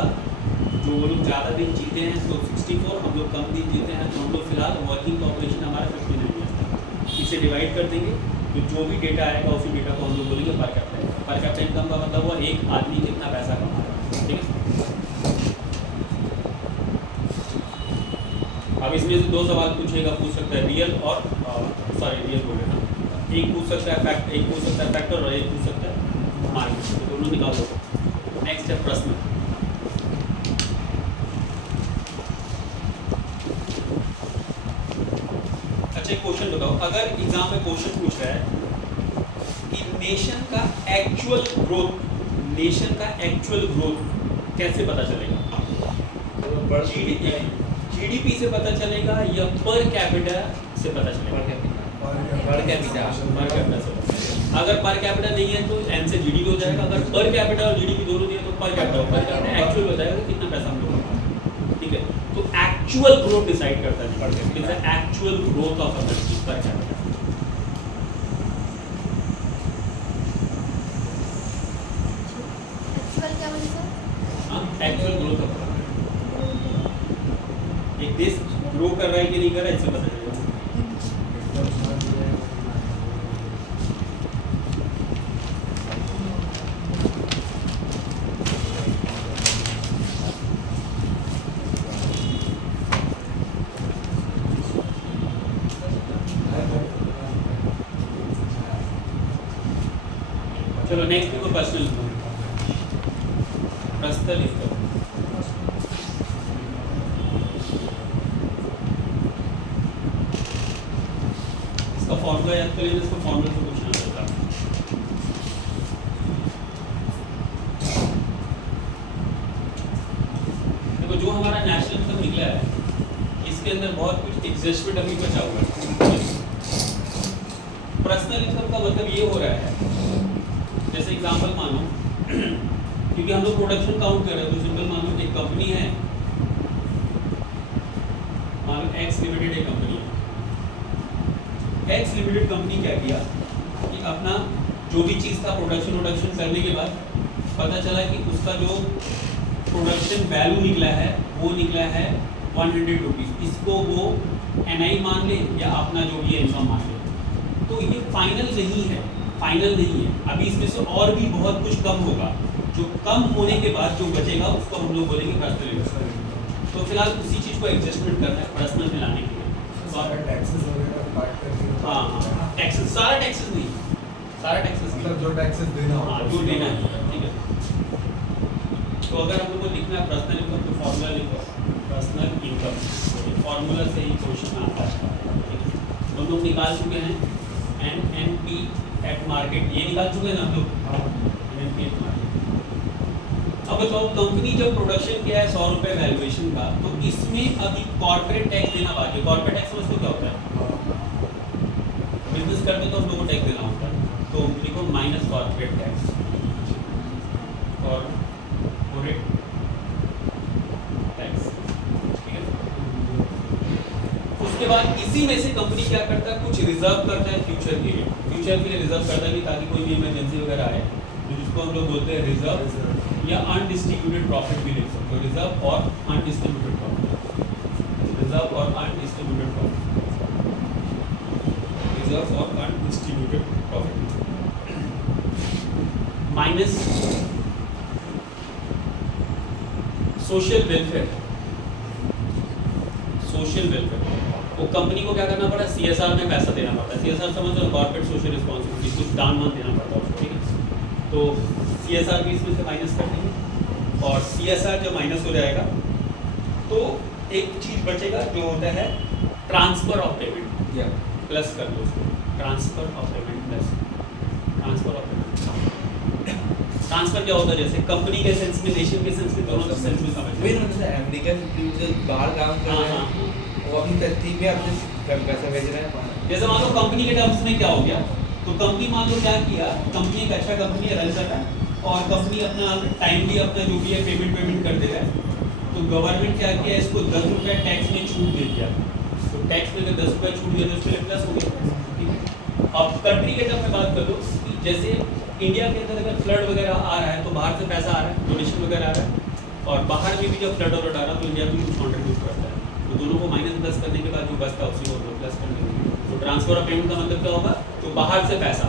जो वो लोग ज़्यादा दिन जीते हैं तो 64, हम लोग कम दिन जीते हैं तो हम लोग फिलहाल वर्किंग पॉपुलेशन हमारा 59 ईयर्स तक। इसे डिवाइड कर देंगे तो जो भी डेटा आएगा उसी डेटा को हम लोग बोलेंगे per capita. Per capita income का मतलब हुआ एक आदमी कितना पैसा कमा रहा है ठीक है। अब इसमें से दो सवाल पूछेगा, पूछ सकता है रियल और रियल बोले ना, एक पूछ सकता है फैक्ट, एक पूछ सकता है फैक्टर और एक पूछ सकता है मार्केट। तो दोनों निकाल दो। नेक्स्ट है प्रश्न। अच्छा एक क्वेश्चन बताओ, अगर एग्जाम में क्वेश्चन पूछ रहा है कि नेशन का एक्चुअल ग्रोथ कैसे पता चलेगा? जीडीपी से पता चलेगा या पर कैपिटा से पता चलेगा? पर कैपिटा से पता चलेगा। अगर पर कैपिटा नहीं है तो एन से जीडीपी हो जाएगा। अगर पर कैपिटा और जीडीपी दोनों दिए तो पर कैपिटा एक्चुअल बताएगा कि कितना पैसा हम लोग कमा रहे हैं ठीक है। तो एक्चुअल ग्रोथ डिसाइड करता है actual growth of a country per capita. Actual growth of एक देश ग्रो कर रहा है कि नहीं कर रहा है इससे पता चलेगा। चलो नेक्स्ट देखो पर्सनल इनकम। पर्सनल इनकम इसका फॉर्मूला याद कर लेना, इसका फॉर्मूला से क्वेश्चन आता है। देखो जो हमारा नेशनल इनकम निकला है इसके अंदर बहुत कुछ एडजस्टमेंट अभी बचा हुआ है। पर्सनल इनकम का मतलब ये हो रहा है, जैसे एग्जांपल मानो क्योंकि हम लोग प्रोडक्शन काउंट कर रहे हैं तो सिंपल मानो एक कंपनी है, मानो एक्स लिमिटेड एक कंपनी है। एक्स लिमिटेड कंपनी क्या किया कि अपना जो भी चीज़ था प्रोडक्शन करने के बाद पता चला कि उसका जो प्रोडक्शन वैल्यू निकला है वो निकला है 100 रुपीज़। इसको वो NI मान ले या अपना जो भी इनकम मान ले, तो ये फाइनल नहीं है, अभी इसमें से और भी बहुत कुछ कम होगा। जो कम होने के बाद जो बचेगा उसको हम लोग बोलेंगे पर्सनल इनकम। तो फिलहाल उसी चीज़ को एडजस्टमेंट करना है पर्सनल में लाने के लिए। सारा टैक्सेस वगैरह काट करके हाँ टैक्सेस, सारा टैक्सेस नहीं, मतलब जो टैक्सेस देना हाँ जो देना है ठीक है। तो अगर हम लोग को लिखना है पर्सनल इनकम तो फॉर्मूला लिखो पर्सनल इनकम, फॉर्मूला से ही क्वेश्चन आता है ठीक है। हम लोग निकाल चुके हैं NNP एट मार्केट, ये निकाल चुके हैं ना हम लोग NNP एट मार्केट। अब बताओ कंपनी जब प्रोडक्शन किया है 100 रुपये वैल्यूएशन का, तो इसमें अभी कॉर्पोरेट टैक्स देना बाकी है। कॉर्पोरेट टैक्स समझते हो क्या होता है? बिजनेस करते तो हम लोग को टैक्स देना होता है, तो लिखो minus corporate tax, corporate tax ठीक है। उसके बाद इसी में से कंपनी क्या करता है, कुछ रिजर्व करता है फ्यूचर के लिए रिजर्व करता है कि ताकि कोई भी इमरजेंसी वगैरह आए, तो जिसको हम लोग बोलते हैं रिजर्व या अनडिस्ट्रीब्यूटेड प्रॉफिट भी लिख सकते हो। रिजर्व और अनडिस्ट्रीब्यूटेड प्रॉफिट, रिजर्व और अनडिस्ट्रीब्यूटेड प्रॉफिट, रिजर्व और undistributed profit. Minus social welfare. Social welfare वो कंपनी को क्या करना पड़ा, CSR में पैसा देना पड़ता है। CSR समझ लो, कॉर्पोरेट सोशल रिस्पॉन्सिबिलिटी, कुछ दान मान देना पड़ता है उसको, ठीक है। तो CSR भी इसमें से माइनस कर देंगे और CSR जब माइनस हो जाएगा तो एक चीज बचेगा जो होता है ट्रांसफर ऑफ पेमेंट, या प्लस कर दो उसको, transfer of payment plus transfer of payment. Transfer क्या होता है, जैसे कंपनी के सेंस में, नेशन के सेंस में, दोनों सेंस में समझ वही ना, जैसे अमेरिकन जो बाहर काम कर रहे हैं वो अपनी तरतीब में अपने पैसा भेज रहे हैं। जैसे मान लो कंपनी के टर्म्स में क्या हो गया, तो कंपनी मान लो क्या किया, कंपनी एक अच्छा कंपनी रन कर रहा है और कंपनी अपना टाइमली अपना जो भी है पेमेंट कर दे रहा है, तो गवर्नमेंट क्या किया, इसको 10 रुपये टैक्स में छूट दे दिया। तो टैक्स में अगर 10 रुपये छूट दिया तो उसके लिए प्लस हो गया, ठीक है। अब कंट्री के जब मैं बात कर दूँ कि जैसे इंडिया के अंदर अगर फ्लड वगैरह आ रहा है तो बाहर से पैसा आ रहा है, डोनेशन वगैरह आ रहा है, और बाहर में भी जब फ्लड वगैरह आ रहा है तो इंडिया भी कुछ कॉन्ट्रीब्यूट करता है। तो दोनों को माइनस प्लस करने के बाद जो बचता है उसी को प्लस करने के लिए, तो ट्रांसफर ऑफ पेमेंट का मतलब क्या होगा, तो बाहर से पैसा,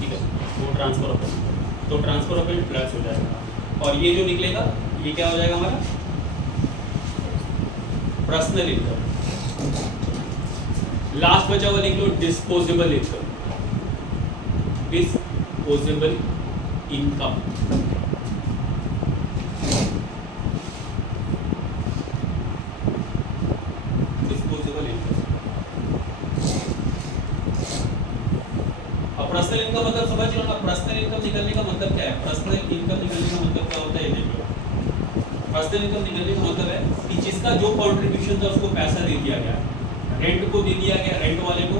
ठीक है, वो ट्रांसफर ऑफ पेमेंट, तो ट्रांसफर ऑफ पेमेंट प्लस हो जाएगा। और ये जो निकलेगा ये क्या हो जाएगा हमारा पर्सनल इनकम। लास्ट बचा हुआ लिख लो disposable income, disposable income. Personal income मतलब समझ लो ना, पर्सनल इनकम निकलने का मतलब क्या है, पर्सनल इनकम निकलने का मतलब क्या होता है ये देख लो। पर्सनल इनकम निकलने का मतलब है कि जिसका जो कंट्रीब्यूशन था उसको पैसा दे दिया गया, रेंट को दे दिया गया, रेंट वाले को,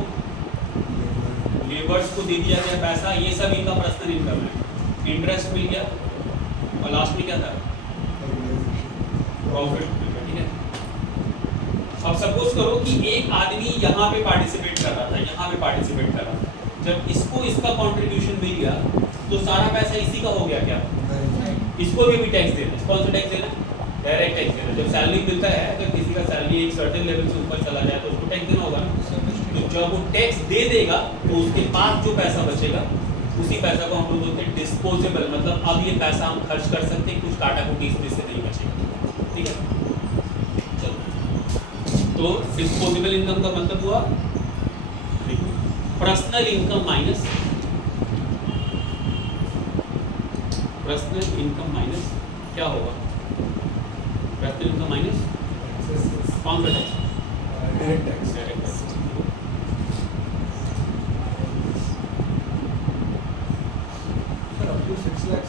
लेबर्स को दे दिया गया पैसा, ये सब इनका पर्सनल इनकम है। इंटरेस्ट मिल गया और लास्ट में क्या था, प्रॉफिट मिल गया, ठीक है। अब सपोज करो कि एक आदमी यहाँ पे पार्टिसिपेट कर रहा था, यहाँ पे पार्टिसिपेट कर रहा था, जब इसको इसका कंट्रीब्यूशन मिल गया तो सारा पैसा इसी का हो गया क्या, इसको भी टैक्स देना। कौन सा टैक्स देना, डायरेक्ट टैक्स देना। जब सैलरी मिलता है, अगर किसी का सैलरी एक सर्टेन लेवल से ऊपर चला जाए तो उसको टैक्स देना होगा। तो जब वो टैक्स दे देगा तो उसके पास जो पैसा बचेगा उसी पैसा को हम लोग बोलते हैं डिस्पोजेबल, मतलब अब ये पैसा हम खर्च कर सकते हैं, कुछ काटा कुटी इसमें से नहीं बचेगा, ठीक है। चलो, तो डिस्पोजेबल इनकम का मतलब हुआ personal income minus, personal income minus क्या होगा, पर्सनल इनकम माइनस कौन सा tax, direct tax. Direct tax. Sir up to 6 lakh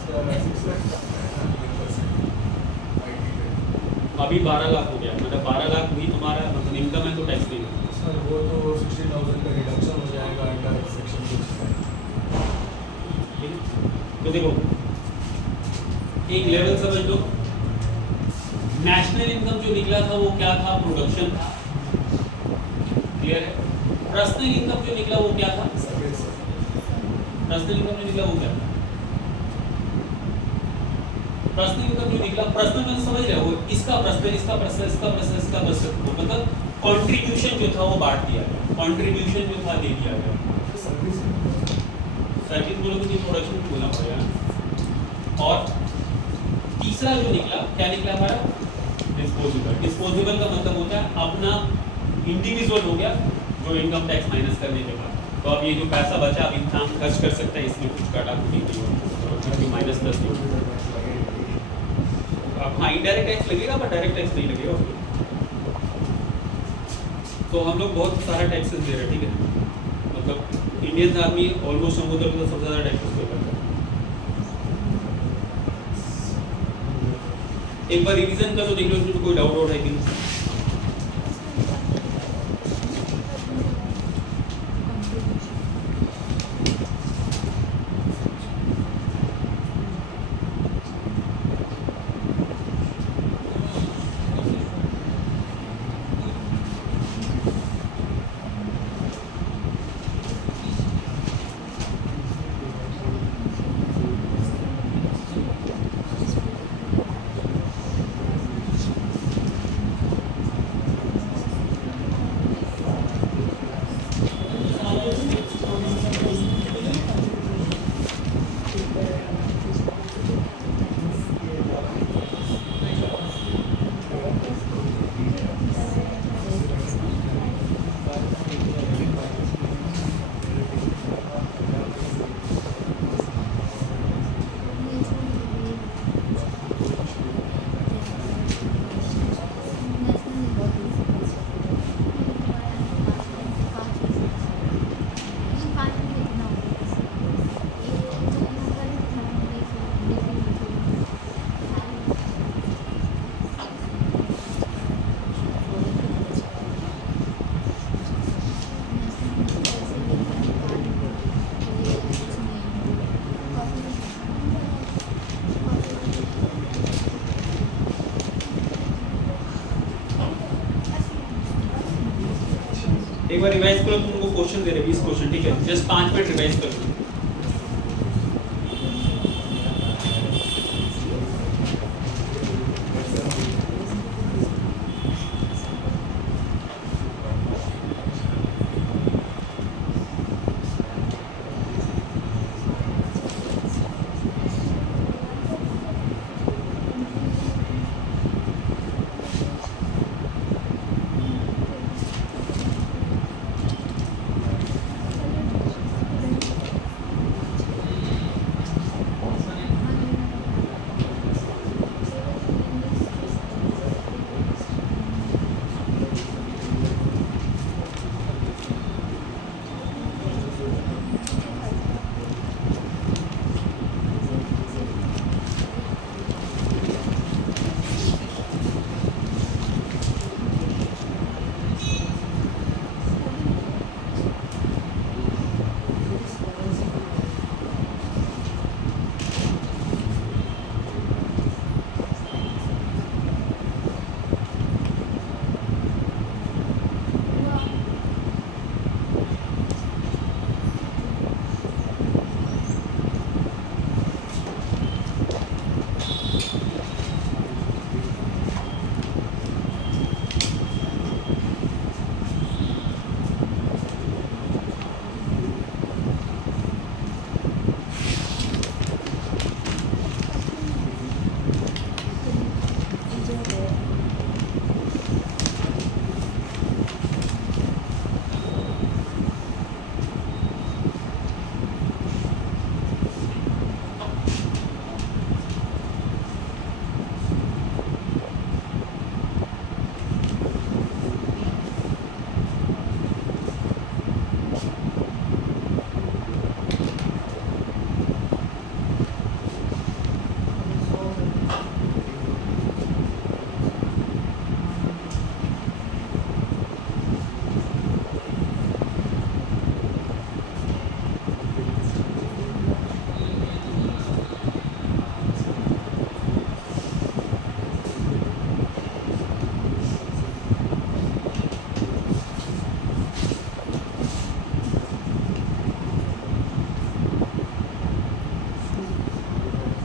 अभी 12 लाख हो गया, मतलब 12 लाख भी तुम्हारा मतलब इनकम है तो टैक्स नहीं है। सर वो तो 60,000 का रिडक्शन हो जाएगा अंडर सेक्शन 6। ठीक है? तो देखो एक लेवल समझ लो, नेशनल इनकम जो निकला था वो क्या था, प्रोडक्शन था, क्लियर है। पर्सनल इनकम जो निकला वो क्या था, सर्विस। पर्सनल इनकम जो निकला वो क्या था, पर्सनल इनकम जो निकला, पर्सनल में समझ रहे हो, इसका पर्सनल, इसका पर्सनल, इसका पर्सनल, इसका पर्सनल, मतलब कंट्रीब्यूशन जो था वो बांट दिया गया, कंट्रीब्यूशन जो था दे दिया गया। सर्विस सर्विस बोलोगे तो प्रोडक्शन बोलना पड़ेगा। और तीसरा जो निकला क्या निकला हमारा, डिस्पोजेबल। डिस्पोजेबल का मतलब होता है अपना इंडिविजुअल हो गया जो इनकम टैक्स माइनस करने के बाद, तो अब ये जो पैसा बचा अब इंसान खर्च कर सकता है, इसमें कुछ काटा कुटी नहीं होगा, माइनस प्लस नहीं होगा। हाँ इनडायरेक्ट टैक्स लगेगा पर डायरेक्ट टैक्स नहीं लगेगा उसमें। तो हम लोग बहुत सारा टैक्सेस दे रहे हैं, ठीक है, मतलब इंडियन आदमी ऑलमोस्ट हमको तो सबसे ज़्यादा टैक्सेस पे करता है। एक बार रिवीजन कर लो, देख लो इसमें कोई डाउट है कि नहीं। रिवाइज करो, तुमको क्वेश्चन दे रहे 20 क्वेश्चन, ठीक है, जस्ट 5 मिनट रिवाइज करो।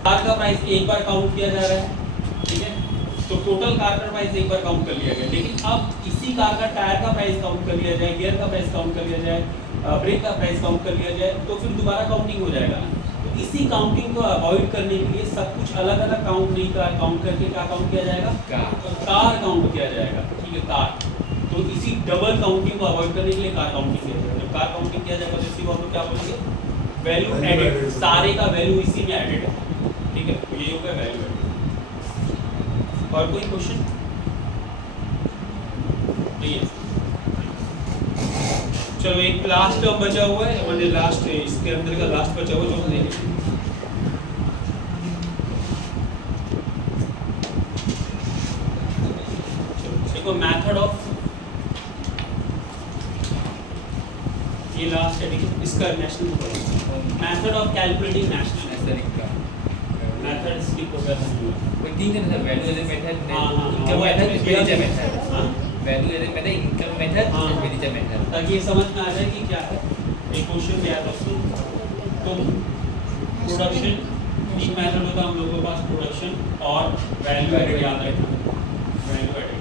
कार का प्राइस एक बार काउंट किया जा रहा है, ठीक है, तो टोटल कार का प्राइस एक बार काउंट कर लिया गया। लेकिन अब इसी कार का टायर का प्राइस काउंट कर लिया जाए, गियर का प्राइस काउंट कर लिया जाए, ब्रेक का प्राइस काउंट कर लिया जाए, तो फिर दोबारा काउंटिंग हो जाएगा ना। तो इसी काउंटिंग को अवॉइड करने के लिए सब कुछ अलग अलग काउंट नहीं कर काउंट करके क्या काउंट किया जाएगा, कार काउंट किया जाएगा, ठीक है, कार। तो इसी डबल काउंटिंग को अवॉइड करने के लिए कार काउंटिंग किया जाएगा। जब कार काउंटिंग किया जाएगा तो इसी को हम लोग क्या बोलेंगे, वैल्यू एडेड, सारे का वैल्यू इसी में एडेड है, ठीक है, तो ये हो गया वैल्यू एडेड। और कोई क्वेश्चन नहीं है? चलो एक लास्ट बचा हुआ है, मतलब लास्ट इसके अंदर का लास्ट बचा हुआ जो हम देखेंगे। देखो मेथड ऑफ, ये लास्ट है, ठीक है, इसका national method of calculating national method इसकी प्रोग्रेस कोई तीन तरह से वैल्यू एडेड मेथड, हाँ, इनकम मेथड, एक्सपेंडिचर मेथड। हाँ, value added method, income method, हाँ, एक्सपेंडिचर मेथड, ताकि ये समझ में आ जाए कि क्या है। एक क्वेश्चन दिया था उसको, तो प्रोडक्शन एक मेथड होता है हम लोगों के पास, प्रोडक्शन और वैल्यू एडेड, याद रखना वैल्यू एडेड,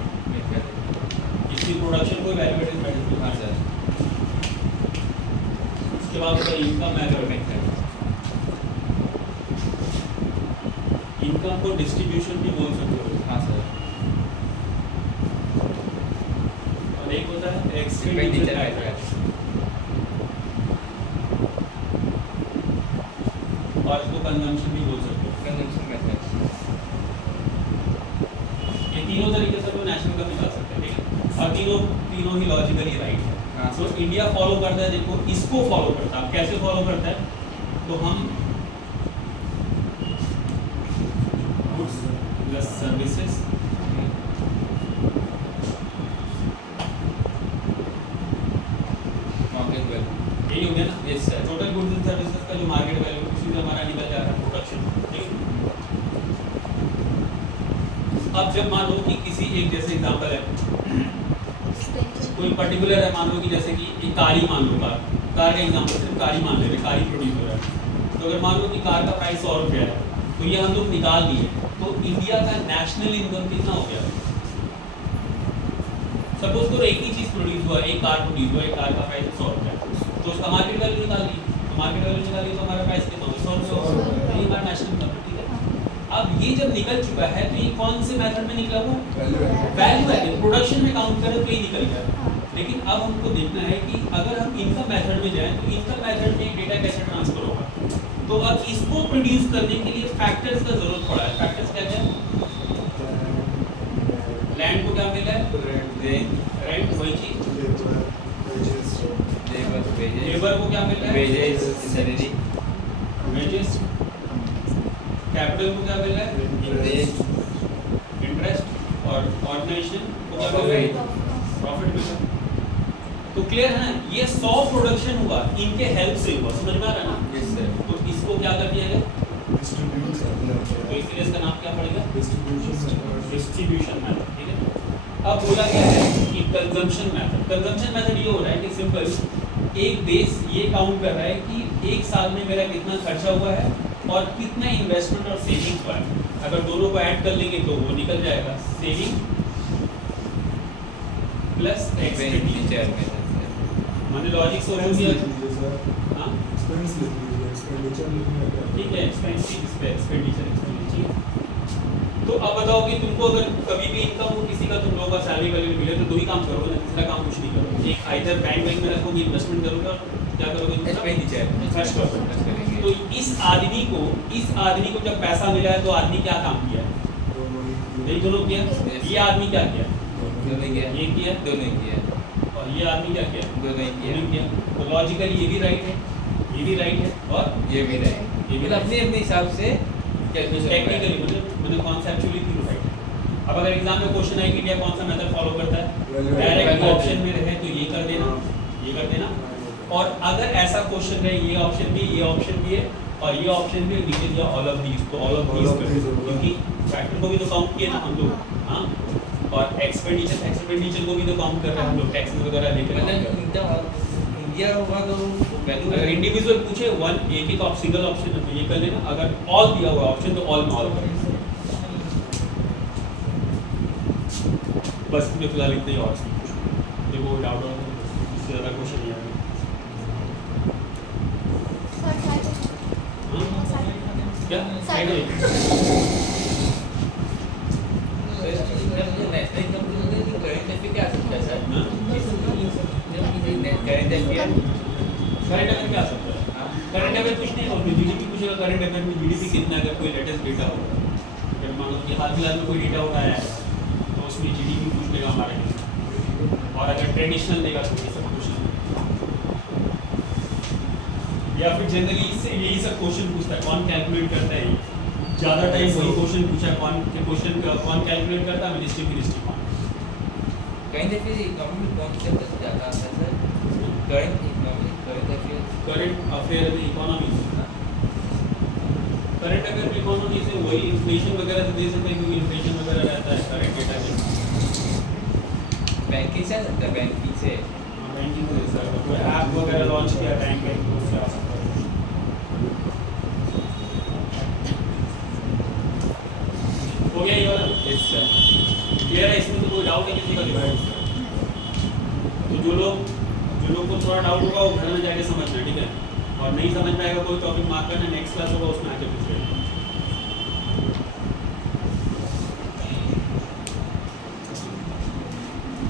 इसी प्रोडक्शन को वैल्यू एडेड मेथड। हाँ सर। उसके बाद होता है इनकम मेथड। इनकम को डिस्ट्रीब्यूशन भी बोल सकते हो। हाँ सर। और एक होता है एक्सपेंडिचर एक्सपेंडिचर मेथड, और इसको कंजम्पशन भी बोल सकते हो। Consumption method. ये तीनों तरीके से तो नेशनल का निकाल सकते हैं, ठीक है, और तीनों ही लॉजिकली राइट है। हाँ, तो इंडिया फॉलो करता है, देखो इसको फॉलो करता है। कैसे फॉलो करता है, तो हम goods plus services market value, यही हो गया ना। Yes sir. Total goods and services का जो मार्केट वैल्यू उसी से हमारा निकल जा रहा है प्रोडक्शन, ठीक है। अब जब मान लो कि किसी एक, जैसे एग्जांपल है कोई पर्टिकुलर है, मान लो कि जैसे कि एक कार ही मान लो, कार का एग्जाम्पल सिर्फ कार ही मान ले रहे, कार ही प्रोड्यूस हो रहा है। तो अगर मान लो कि कार का प्राइस 100 रुपया है, तो ये हम लोग निकाल दिए, तो इंडिया का नेशनल इनकम कितना हो गया? सपोज करो एक ही चीज़ प्रोड्यूस हुआ, एक कार प्रोड्यूस हुआ, एक कार का प्राइस 100 रुपया, तो उसका मार्केट वैल्यू निकाल दी, तो मार्केट वैल्यू निकाली तो हमारा प्राइस कितना होगा? 100 रुपये। ये हमारा नेशनल इनकम है, ठीक है। अब ये जब निकल चुका है तो ये कौन से मेथड में निकला हुआ? वैल्यू एडिड, प्रोडक्शन में काउंट करें तो ये निकल गया। लेकिन अब हमको देखना है कि अगर हम इनकम मेथड में जाएं तो इनकम मेथड में डेटा कैसे ट्रांसफर होगा। तो अब इसको प्रोड्यूस करने के लिए फैक्टर्स का जरूरत पड़ा है। फैक्टर्स क्या क्या? लैंड को क्या मिला है? रेंट, वही चीज। लेबर को क्या मिल रहा है? Wages, salary, wages. कैपिटल को क्या मिल रहा है? इंटरेस्ट। और ऑर्गेनाइजेशन को क्या मिल रहा है? प्रॉफिट मिल रहा है। तो क्लियर है ना, ये 100 प्रोडक्शन हुआ इनके हेल्प से हुआ, समझ में आ रहा है ना? Yes sir. तो इसको क्या कर दिया गया? तो इसलिए इसका नाम क्या पड़ेगा? डिस्ट्रीब्यूशन मेथड, ठीक है। अब बोला गया है कि कंजम्पशन मेथड। कंजम्पशन मेथड ये हो रहा है कि सिंपल एक देश ये काउंट कर रहा है कि एक साल में मेरा कितना खर्चा हुआ है और कितना इन्वेस्टमेंट और सेविंग हुआ है। अगर दोनों को ऐड कर लेंगे तो वो निकल जाएगा, सेविंग प्लस एक्सपेंडिचर। मैंने लॉजिक से हो गया। हाँ ठीक है, एक्सपेंडिचर। तो अब बताओ कि तुमको अगर कभी भी इनकम हो किसी का, तुम लोगों का सैलरी वैल्यू मिले तो दो ही काम करोगे ना, तीसरा काम कुछ नहीं करोगे। एक आइदर बैंक में रखोगे, इन्वेस्टमेंट करोगे, और क्या करोगे? एक्सपेंडिचर, खर्च करोगे। तो इस आदमी को जब पैसा मिला है तो आदमी क्या काम किया है? यही दोनों किया। ये आदमी क्या किया? दोनों किया। ये किया, दोनों किया। और ये आदमी क्या किया? दोनों किया। तो लॉजिकली ये भी राइट है, ये भी राइट है, और ये भी रहे, ये भी अपने अपने हिसाब से टेक्निकली मतलब कॉन्सेप्चुअली भी राइट है। अब अगर एग्जाम में क्वेश्चन आए कि इंडिया कौन सा मेथड फॉलो करता है, डायरेक्ट ऑप्शन में रहे तो ये कर देना, ये कर देना। और अगर ऐसा क्वेश्चन रहे ये ऑप्शन भी, ये ऑप्शन भी है और ये ऑप्शन भी, नीचे दिया ऑल ऑफ दीज, तो ऑल ऑफ दीज कर दो, क्योंकि फैक्टर को भी तो काउंट किए ना हम लोग। हाँ, और एक्सपेंडिचर को भी तो काउंट कर रहे हैं हम लोग, टैक्सेस वगैरह लेकर। इंडिया होगा तो वैल्यू। अगर इंडिविजुअल पूछे वन एक सिंगल ऑप्शन है तो ये कर लेना, अगर ऑल दिया हुआ ऑप्शन तो ऑल में ऑल कर। बस मुझे फिलहाल इतना ही, और देखो डाउट हो इससे ज़्यादा क्वेश्चन नहीं आएगा। क्या साइड में नेशनल इनकम करंट अफेयर क्या सकता है सर? करंट अफेयर क्या सकता है? करंट अफेयर कुछ नहीं होगा, जीडीपी पूछेगा करंट अफेयर में जीडीपी कितना, अगर कोई लेटेस्ट डेटा होगा, अगर मान लो कि हाल फिलहाल में कोई डेटा उठाया है तो उसमें जीडीपी पूछ लेगा हमारे, और अगर ट्रेडिशनल देगा तो ये सब क्वेश्चन, या फिर जनरली इससे यही सब क्वेश्चन पूछता है, कौन कैलकुलेट करता है। ज़्यादा टाइम वही क्वेश्चन पूछा, कौन कैलकुलेट करता है, मिनिस्ट्री कौन। करंट अफेयर इकोनॉमी में कौन से ज़्यादा आता है सर? करंट अफेयर में इकोनॉमी से वही इन्फ्लेशन वगैरह से दे सकते हैं, क्योंकि इन्फ्लेशन वगैरह रहता है करंट डेटा में। बैंकिंग से आ सकता है, बैंकिंग से सर कोई ऐप वगैरह लॉन्च किया बैंक है उससे आ सकता है। हो गया ये वाला? यस सर, क्लियर है? इसमें तो कोई डाउट है किसी का? तो जो लोग को थोड़ा डाउट होगा वो घर में जाके समझना, ठीक है? और नहीं समझ में आएगा कोई टॉपिक मार्क करना, नेक्स्ट क्लास होगा उसमें आके पूछ लेना।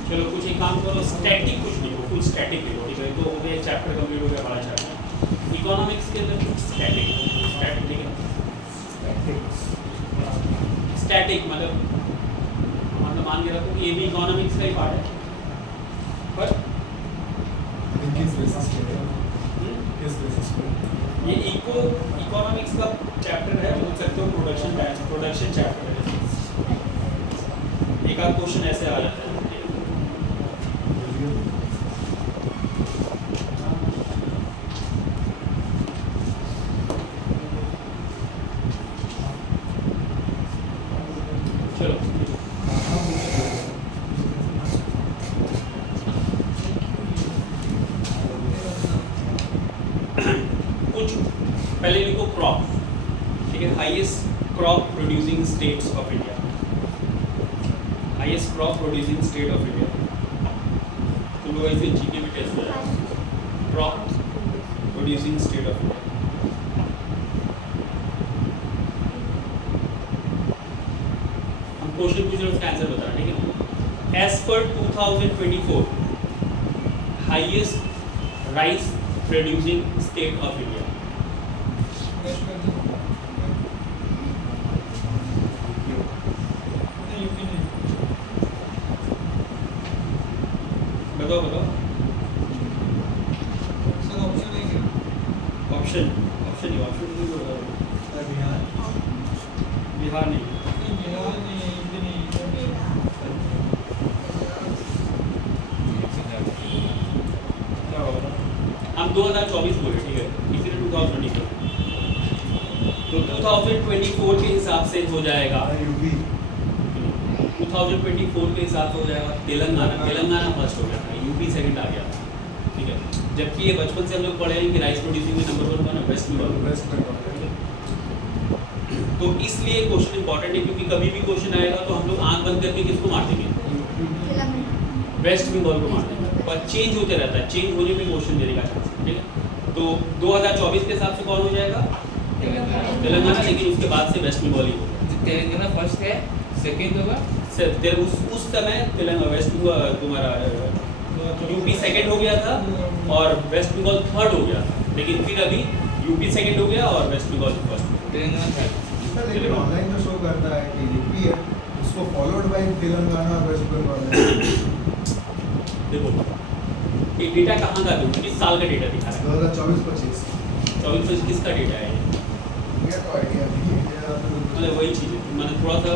चलो कुछ एक काम करो, स्टैटिक कुछ लिखो, कुछ स्टैटिक लिखो, ठीक है? तो हो गया चैप्टर कंप्लीट हो गया, बड़ा चैप्टर इकोनॉमिक्स के अंदर कुछ स्टैटिक, ठीक है? स्टैटिक मतलब मान के रखो कि ये भी इकोनॉमिक्स का ही पार्ट है, पर किस बेसिस पे? ये इकोनॉमिक्स का चैप्टर है, बोल सकते हो प्रोडक्शन चैप्टर है। एक आध क्वेश्चन ऐसे आ जाता है। चलो कुछ पहले लिखो क्रॉप, ठीक है, highest crop producing states of India, highest crop producing state of India. तो लोग ऐसे जीके में टेस्ट हो जाए, crop producing state of India. हम क्वेश्चन पूछ रहे हैं, उसका आंसर बताना, ठीक है। As per 2024 highest rice producing state of India. बताओ बताओ ऑप्शन, ऑप्शन नहीं, ऑप्शन नहीं बोल रहा हूँ। बिहार नहीं, क्या होगा? हम 2024 बोले, ठीक है, इसीलिए 2024। तो 2024 के हिसाब से हो जाएगा, यूपी 2024 के हिसाब से हो जाएगा तेलंगाना। तेलंगाना फर्स्ट हो गया था, यूपी सेकंड आ गया था, ठीक है। जबकि ये बचपन से हम लोग पढ़े हैं कि राइस प्रोड्यूसिंग में नंबर 1 कौन है? वेस्ट बंगाल। वेस्ट बंगाल। तो इसलिए क्वेश्चन इंपॉर्टेंट है, क्योंकि कभी भी क्वेश्चन आएगा तो हम लोग आंख बंद करके किसको मार देंगे? वेस्ट बंगाल को मार देंगे। पर चेंज होते रहता है, चेंज होने पे क्वेश्चन देने का चांस है, ठीक है। तो 2024 के हिसाब से कौन हो जाएगा? तेलंगाना, लेकिन उसके बाद से वेस्ट बंगाल ही होगा। तेलंगाना फर्स्ट है, सेकंड होगा उस समय तेलंगाना वेस्ट बंगाल तुम्हारा यूपी सेकंड हो गया था और वेस्ट बंगाल थर्ड हो गया था, लेकिन फिर अभी यूपी सेकंड हो गया और वेस्ट बंगाल फर्स्ट हो गया। तेलंगाना थर्ड। सर लेकिन ऑनलाइन तो शो करता है कि यूपी है, उसको फॉलोड बाय तेलंगाना और वेस्ट बंगाल है। देखो ये डेटा कहाँ का है? किस साल का डेटा दिखा रहा है? 2024-25 24 किसका डेटा है? ये तो आइडिया नहीं है। मतलब वही चीज़ है, मैंने थोड़ा सा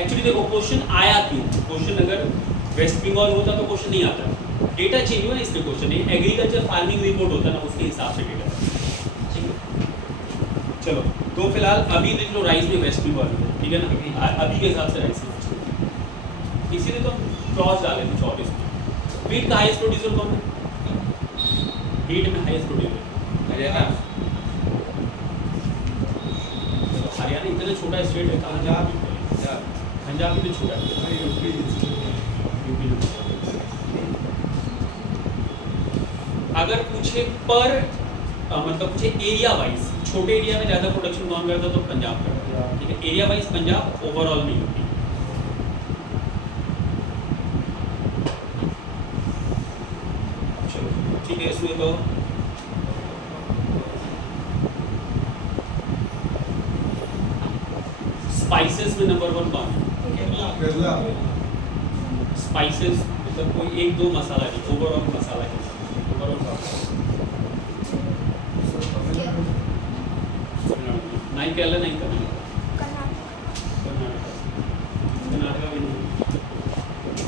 एक्चुअली देखो क्वेश्चन आया क्यों? क्वेश्चन अगर वेस्ट बंगाल होता तो क्वेश्चन नहीं आता, डेटा चेंज हुआ ना इसलिए क्वेश्चन नहीं। एग्रीकल्चर फार्मिंग रिपोर्ट होता है ना, उसके हिसाब से डेटा, ठीक है। चलो तो फिलहाल अभी देख लो राइस में वेस्ट बंगाल है, ठीक है ना, अभी के हिसाब से राइस में, इसीलिए तो क्रॉस डाले थे 24 में। वीट का हाईएस्ट प्रोड्यूसर कौन है? वीट में हाईएस्ट प्रोड्यूसर हरियाणा। हरियाणा इतना छोटा स्टेट है, पंजाब पंजाब भी तो छोटा है, यूपी अगर पूछे पर मतलब पूछे एरिया वाइज, छोटे एरिया में ज़्यादा प्रोडक्शन कौन करता तो पंजाब करता, ठीक है। एरिया वाइज पंजाब, ओवरऑल में यूपी। चलो ठीक है, इसमें तो स्पाइसेस में नंबर 1 कौन है? केरला। स्पाइसेस मतलब कोई एक दो मसाला नहीं, ओवरऑल मसाला है, ओवरऑल नहीं केरला नहीं कर्नाटका, कर्नाटका भी नहीं।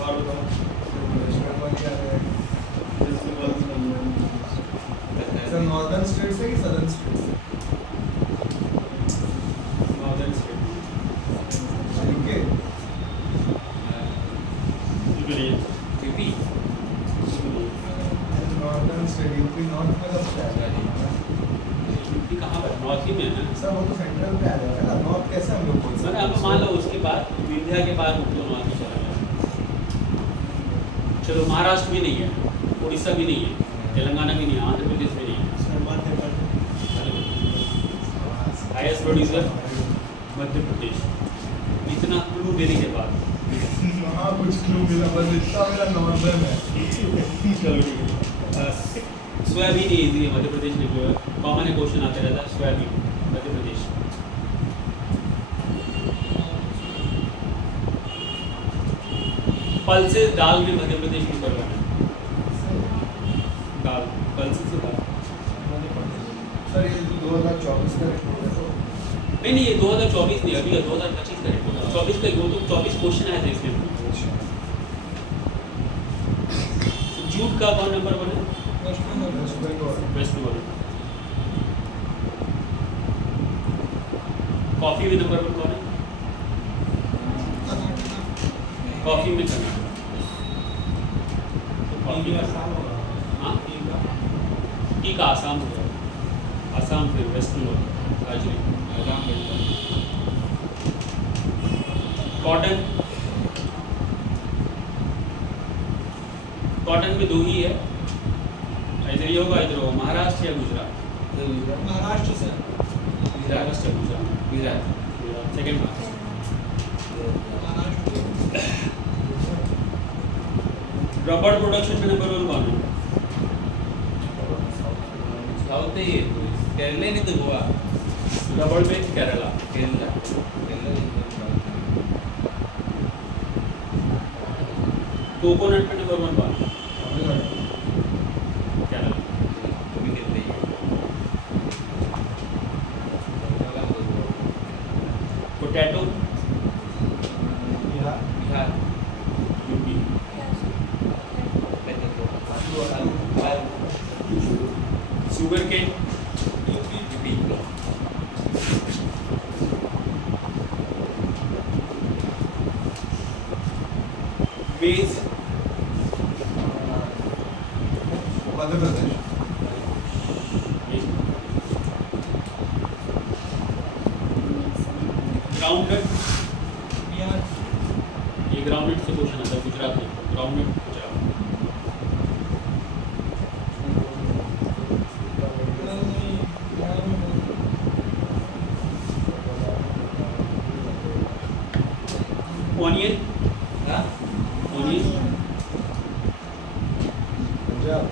और बताओ वेस्ट बंगाल ही आ रहा है। वेस्ट बंगाल भी नहीं है। सर नॉर्दर्न स्टेट्स है कि सदर्न स्टेट्स है? Northern state UK. UP northern state UP north में कब से आ जाएगा? यूपी कहाँ पर? नॉर्थ ही में है ना। सर वो तो सेंट्रल पे आ जाएगा ना, नॉर्थ कैसे हम लोग बोल सकते मैंने अब मान लो उसके बाद विंध्या के बाद उनको नॉर्थ ही चला गया। चलो महाराष्ट्र भी नहीं है, उड़ीसा भी नहीं है, तेलंगाना भी नहीं है, आंध्र प्रदेश भी नहीं है। Highest producer Madhya Pradesh. इतना क्लू देने के बाद हाँ कुछ क्लू मिला, बस इतना मेरा नॉर्दर्न है। चलो ठीक है। सोयाबीन इजी है, मध्य प्रदेश निकलो है, कॉमन है, क्वेश्चन आते रहता है। सोयाबीन मध्य प्रदेश। पल्सेस दाल में मध्य प्रदेश में कर रहा है। दाल पल्सेस से दाल सर ये 2024 का रिपोर्ट है तो नहीं, ये 2024 नहीं, अभी 2025 का रिपोर्ट है। 24 का वो तो 24 क्वेश्चन आया था इसमें। जूट का कौन नंबर 1 है? वेस्ट बंगाल। वेस्ट बंगाल। कॉफी में नंबर 1 कौन है? कॉफी में कर्नाटक। टी का आसाम हो गया। आसाम फिर वेस्टर्न लोग हाजरी आराम मिलता है। कॉटन, कॉटन में दो ही है, इधर ये होगा इधर होगा, महाराष्ट्र या गुजरात? तो गुजरात, महाराष्ट्र से महाराष्ट्र या Gujarat? Gujarat, second marks. Rubber production में नंबर 1 कौन है? साउथ ही है तो केरला नहीं तो गोवा, रबर में केरला। केरला, केरला नहीं तो साउथ। कोकोनट में नंबर 1 कौन है? तमिलनाडु, केरला। वो भी कहते हैं। केरला तो Goa, potato, Bihar, Bihar, UP. Sugarcane, UP, बेस, मध्य प्रदेश, ग्राउंडनट, बिहार, ये ग्राउंडनट से क्वेश्चन आता है गुजरात में, ग्राउंडनट गुजरात। ऑनियन, हाँ, ऑनियन, पंजाब,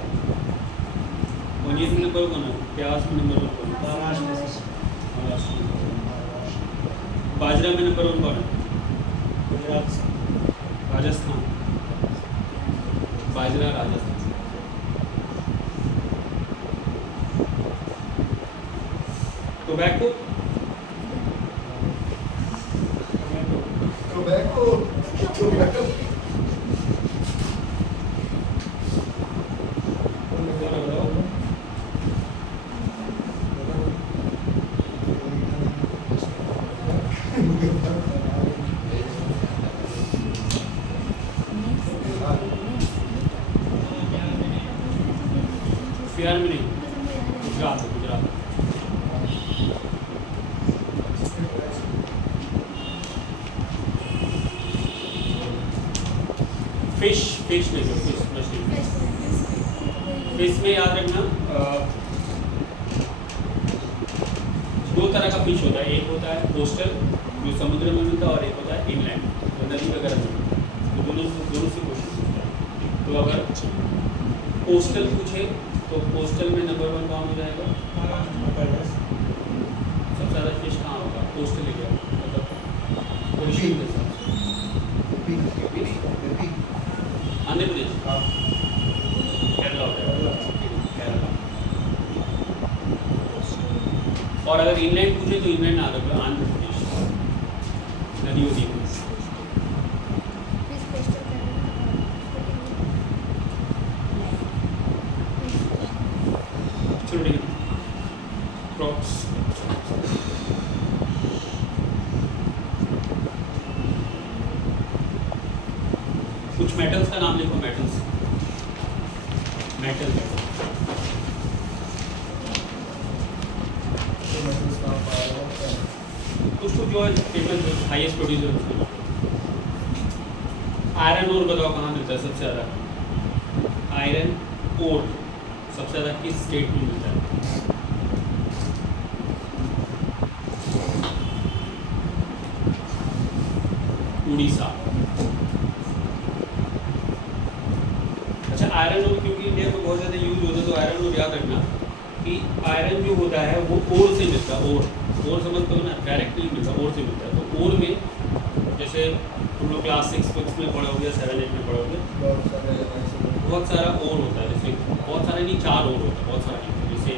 ऑनियन में नंबर 1 है, प्याज में नंबर 1 कौन है? महाराष्ट्र, महाराष्ट्र। बाजरा में नंबर 1 कौन है? गुजरात से, राजस्थान। बाजरा Rajasthan. Tobacco, tobacco, tobacco, Bihar में नहीं, गुजरात है, गुजरात। फिश, फिश नहीं, फिश मछली। फिश में याद रखना दो तरह का फिश होता है, एक होता है कोस्टल जो समुद्र में मिलता है और एक होता है इनलैंड जो नदी वगैरह में मिलता है। तो दोनों से क्वेश्चन पूछता है। तो अगर कोस्टल पूछे तो कोस्टल में नंबर 1 कौन हो जाएगा? सबसे ज़्यादा फिश कहाँ होगा? कोस्टल एरिया मतलब ओशन के हिसाब से। यूपी, यूपी, आंध्र प्रदेश, हाँ, केरला हो जाएगा, केरला। और अगर इंग्लैंड पूछे तो इंग्लैंड आ रहा है आंध्र प्रदेश, नदी होती है। चलो ठीक है, क्रॉप्स। कुछ मेटल्स का नाम लिखो, मेटल्स, मेटल। तो मैं इसका पाया कुछ कुछ जो है फेमस जो हाईएस्ट प्रोड्यूसर उसमें आयरन ओर बताओ कहाँ मिलता है सबसे ज़्यादा? आयरन ओर सबसे ज़्यादा किस स्टेट में मिलता है? उड़ीसा। अच्छा, आयरन ओर क्योंकि इंडिया में बहुत ज़्यादा यूज होता है तो आयरन ओर याद रखना कि आयरन जो होता है वो ओर से मिलता है। ओर समझते हो ना, डायरेक्टली मिलता है, ओर से मिलता है। तो ओर में जैसे तुम लोग क्लास 6 में पढ़ोगे या 7-8 में पढ़ोगे, बहुत सारा ओर होता है। जैसे बहुत सारा नहीं, 4 ओर होता है, बहुत सारा नहीं। जैसे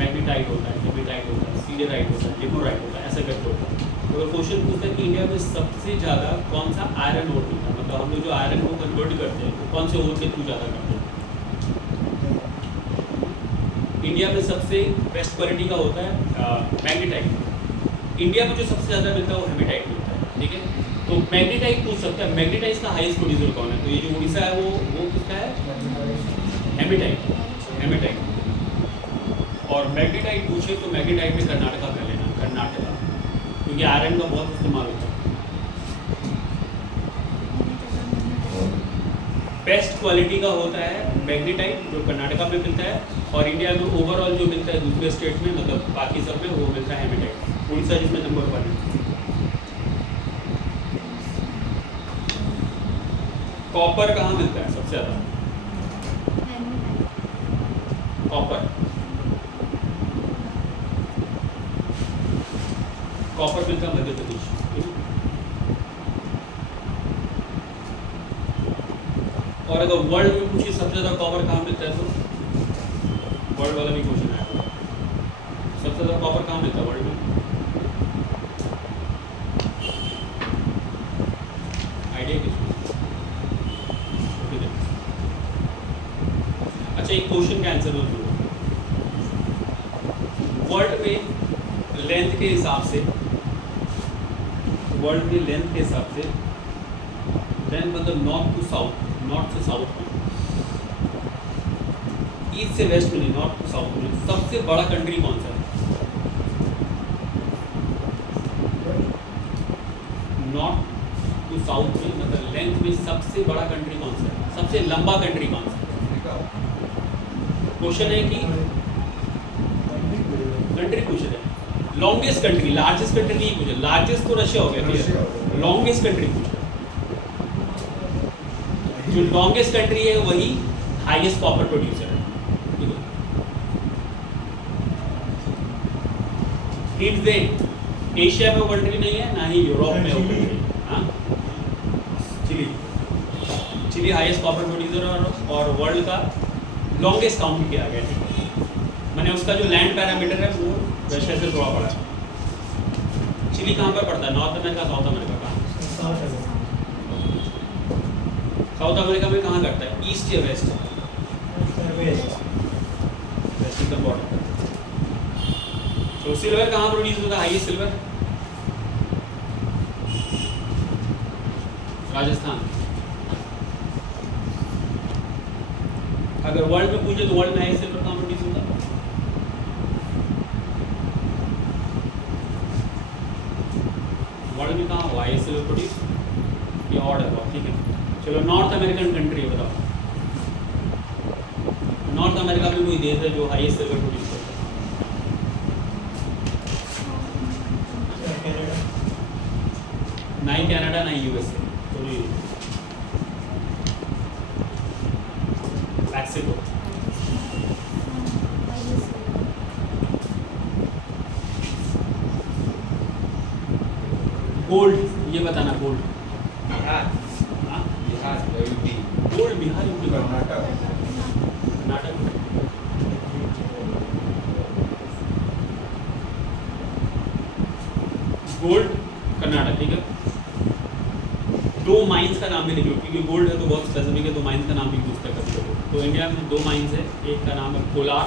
मैग्नेटाइट होता है, हेमेटाइट होता है, सीडेराइट होता है, लिमोराइट होता है, ऐसा करके होता है। तो अगर क्वेश्चन पूछता है कि इंडिया में सबसे ज़्यादा कौन सा आयरन ओर मिलता है, मतलब हम लोग जो आयरन को कन्वर्ट करते हैं तो कौन से ओर से क्यों ज़्यादा करते हैं? इंडिया में सबसे बेस्ट क्वालिटी का होता है मैग्नेटाइट। इंडिया में जो सबसे ज़्यादा मिलता है वो हेमेटाइट मिलता है, ठीक है। तो मैग्नेटाइट पूछ सकते हैं, मैग्नेटाइट का हाईएस्ट प्रोड्यूसर कौन है? तो ये जो उड़ीसा है वो किसका है? Haematite, haematite. और मैग्नेटाइट पूछे तो मैग्नेटाइट में कर्नाटका कर लेना, कर्नाटका, क्योंकि आयरन का बहुत इस्तेमाल होता है। बेस्ट क्वालिटी का होता है मैग्नेटाइट जो कर्नाटका में मिलता है, और इंडिया में ओवरऑल जो मिलता है दूसरे स्टेट में, मतलब बाकी सब में, वो मिलता है हेमेटाइट। उड़ीसा जिसमें नंबर 1 है। कॉपर कहाँ मिलता है सबसे ज़्यादा? कॉपर मिलता है मध्य प्रदेश। और अगर वर्ल्ड में पूछिए सबसे ज़्यादा कॉपर कहाँ मिलता है, तो वर्ल्ड वाला भी क्वेश्चन आया। सबसे ज़्यादा कॉपर कहाँ मिलता है वर्ल्ड में? आइडिया किसको? अच्छा, एक क्वेश्चन का आंसर दो। वर्ल्ड में लेंथ के हिसाब से, वर्ल्ड में लेंथ के हिसाब से, लेंथ मतलब नॉर्थ टू साउथ, नॉर्थ से साउथ में, ईस्ट से वेस्ट में नहीं, नॉर्थ टू साउथ में सबसे बड़ा कंट्री कौन सा है? नॉर्थ टू साउथ में मतलब लेंथ में सबसे बड़ा कंट्री कौन सा है? सबसे लंबा कंट्री कौन सा है? क्वेश्चन है कि कंट्री पूछ रहे हैं, लॉन्गेस्ट कंट्री, लार्जेस्ट कंट्री नहीं पूछ रहे। लार्जेस्ट तो रशिया हो गया, लॉन्गेस्ट कंट्री पूछ रहे। जो लॉन्गेस्ट कंट्री है वही हाईएस्ट कॉपर प्रोड्यूसर है। हिंट दे, एशिया में वो कंट्री नहीं है, ना ही यूरोप में वो कंट्री। हाँ, चिली हाईएस्ट कॉपर प्रोड्यूसर और वर्ल्ड का लॉन्गेस्ट काउंट किया गया है। मैंने उसका जो लैंड पैरामीटर है वो रशिया से थोड़ा बड़ा है। चिली कहाँ पर पड़ता है? North America, south America? कहाँ? साउथ अमेरिका में कहाँ करता है? ईस्ट या वेस्ट? वेस्ट का बॉर्डर। तो सिल्वर कहाँ प्रोड्यूस होता है? Highest silver Rajasthan. अगर वर्ल्ड में पूछे तो वर्ल्ड में हाईएस्ट सिल्वर कहाँ प्रोड्यूस होता है? वर्ल्ड में कहाँ हुआ हाईएस्ट सिल्वर प्रोड्यूस? ये ऑड है बहुत, ठीक है। चलो, नॉर्थ अमेरिकन कंट्री बताओ। नॉर्थ अमेरिका में कोई देश है जो हाईएस्ट सिल्वर प्रोड्यूस करता है? ना ही कनाडा, ना ही यूएसए, तो मैक्सिको। गोल्ड, ये बताना, गोल्ड। बिहार, हाँ, Bihar, UP, gold Bihar, UP, Karnataka, Karnataka. Gold Karnataka, ठीक है। दो माइंस का नाम भी लिख लो, क्योंकि गोल्ड है तो बहुत स्पेसिफिक है, तो माइंस का नाम भी पूछता है कभी कभी। तो इंडिया में दो माइंस है, एक का नाम है कोलार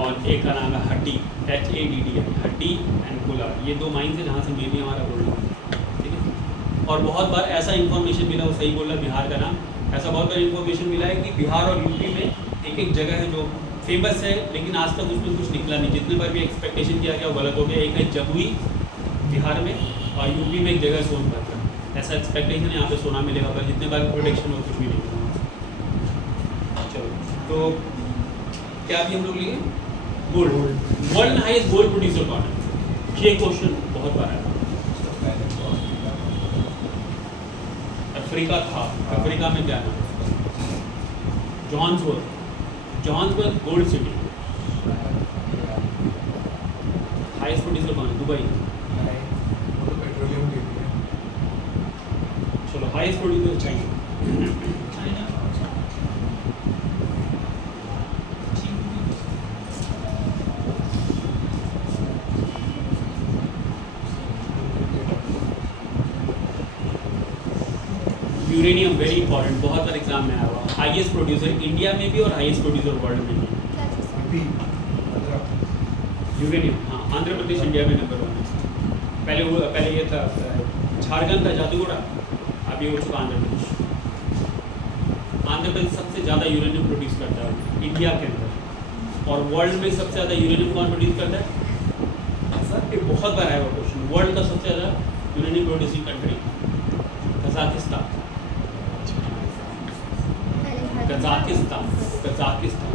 और एक का नाम है हड्डी, HADD, हड्डी एंड कोलार। ये दो माइंस है जहाँ से मेनली हमारा गोल्ड है, ठीक है। और बहुत बार ऐसा इन्फॉर्मेशन मिला, वो सही बोला बिहार का नाम, ऐसा बहुत बार इन्फॉर्मेशन मिला है कि बिहार और यूपी में एक एक जगह है जो फेमस है, लेकिन आज तक उसमें कुछ निकला नहीं। जितने बार भी एक्सपेक्टेशन किया गया वो गलत हो गया। एक है जमुई बिहार में, और यूपी में एक जगह सोनभद्र। ऐसा एक्सपेक्टेशन यहाँ पे सोना मिलेगा, पर जितने बार प्रोडिक्शन हो कुछ भी नहीं मिला। चलो, तो क्या अभी हम लोग लिए गोल्ड। वर्ल्ड में हाईएस्ट गोल्ड प्रोड्यूसर कौन है? ये क्वेश्चन बहुत बार आया। अफ्रीका था, अफ्रीका में क्या नाम? Johannesburg. Johannesburg gold city. Highest producer कौन है? दुबई। पेट्रोलियम देती है। चलो, highest producer China. Uranium very important, बहुत बार एग्जाम में आया हुआ। हाईएस्ट प्रोड्यूसर इंडिया में भी और हाईएस्ट प्रोड्यूसर वर्ल्ड में भी यूरेनियम। हाँ, आंध्र प्रदेश इंडिया में नंबर 1 है। पहले ये था झारखंड था, जादूगोड़ा, अभी हो चुका आंध्र प्रदेश। आंध्र प्रदेश सबसे ज़्यादा यूरेनियम प्रोड्यूस करता है इंडिया के अंदर, और वर्ल्ड में सबसे ज़्यादा यूरेनियम कौन प्रोड्यूस करता है? सर ये बहुत बार आया हुआ क्वेश्चन। वर्ल्ड का सबसे ज़्यादा uranium producing country Kazakhstan. Kazakhstan Kazakhstan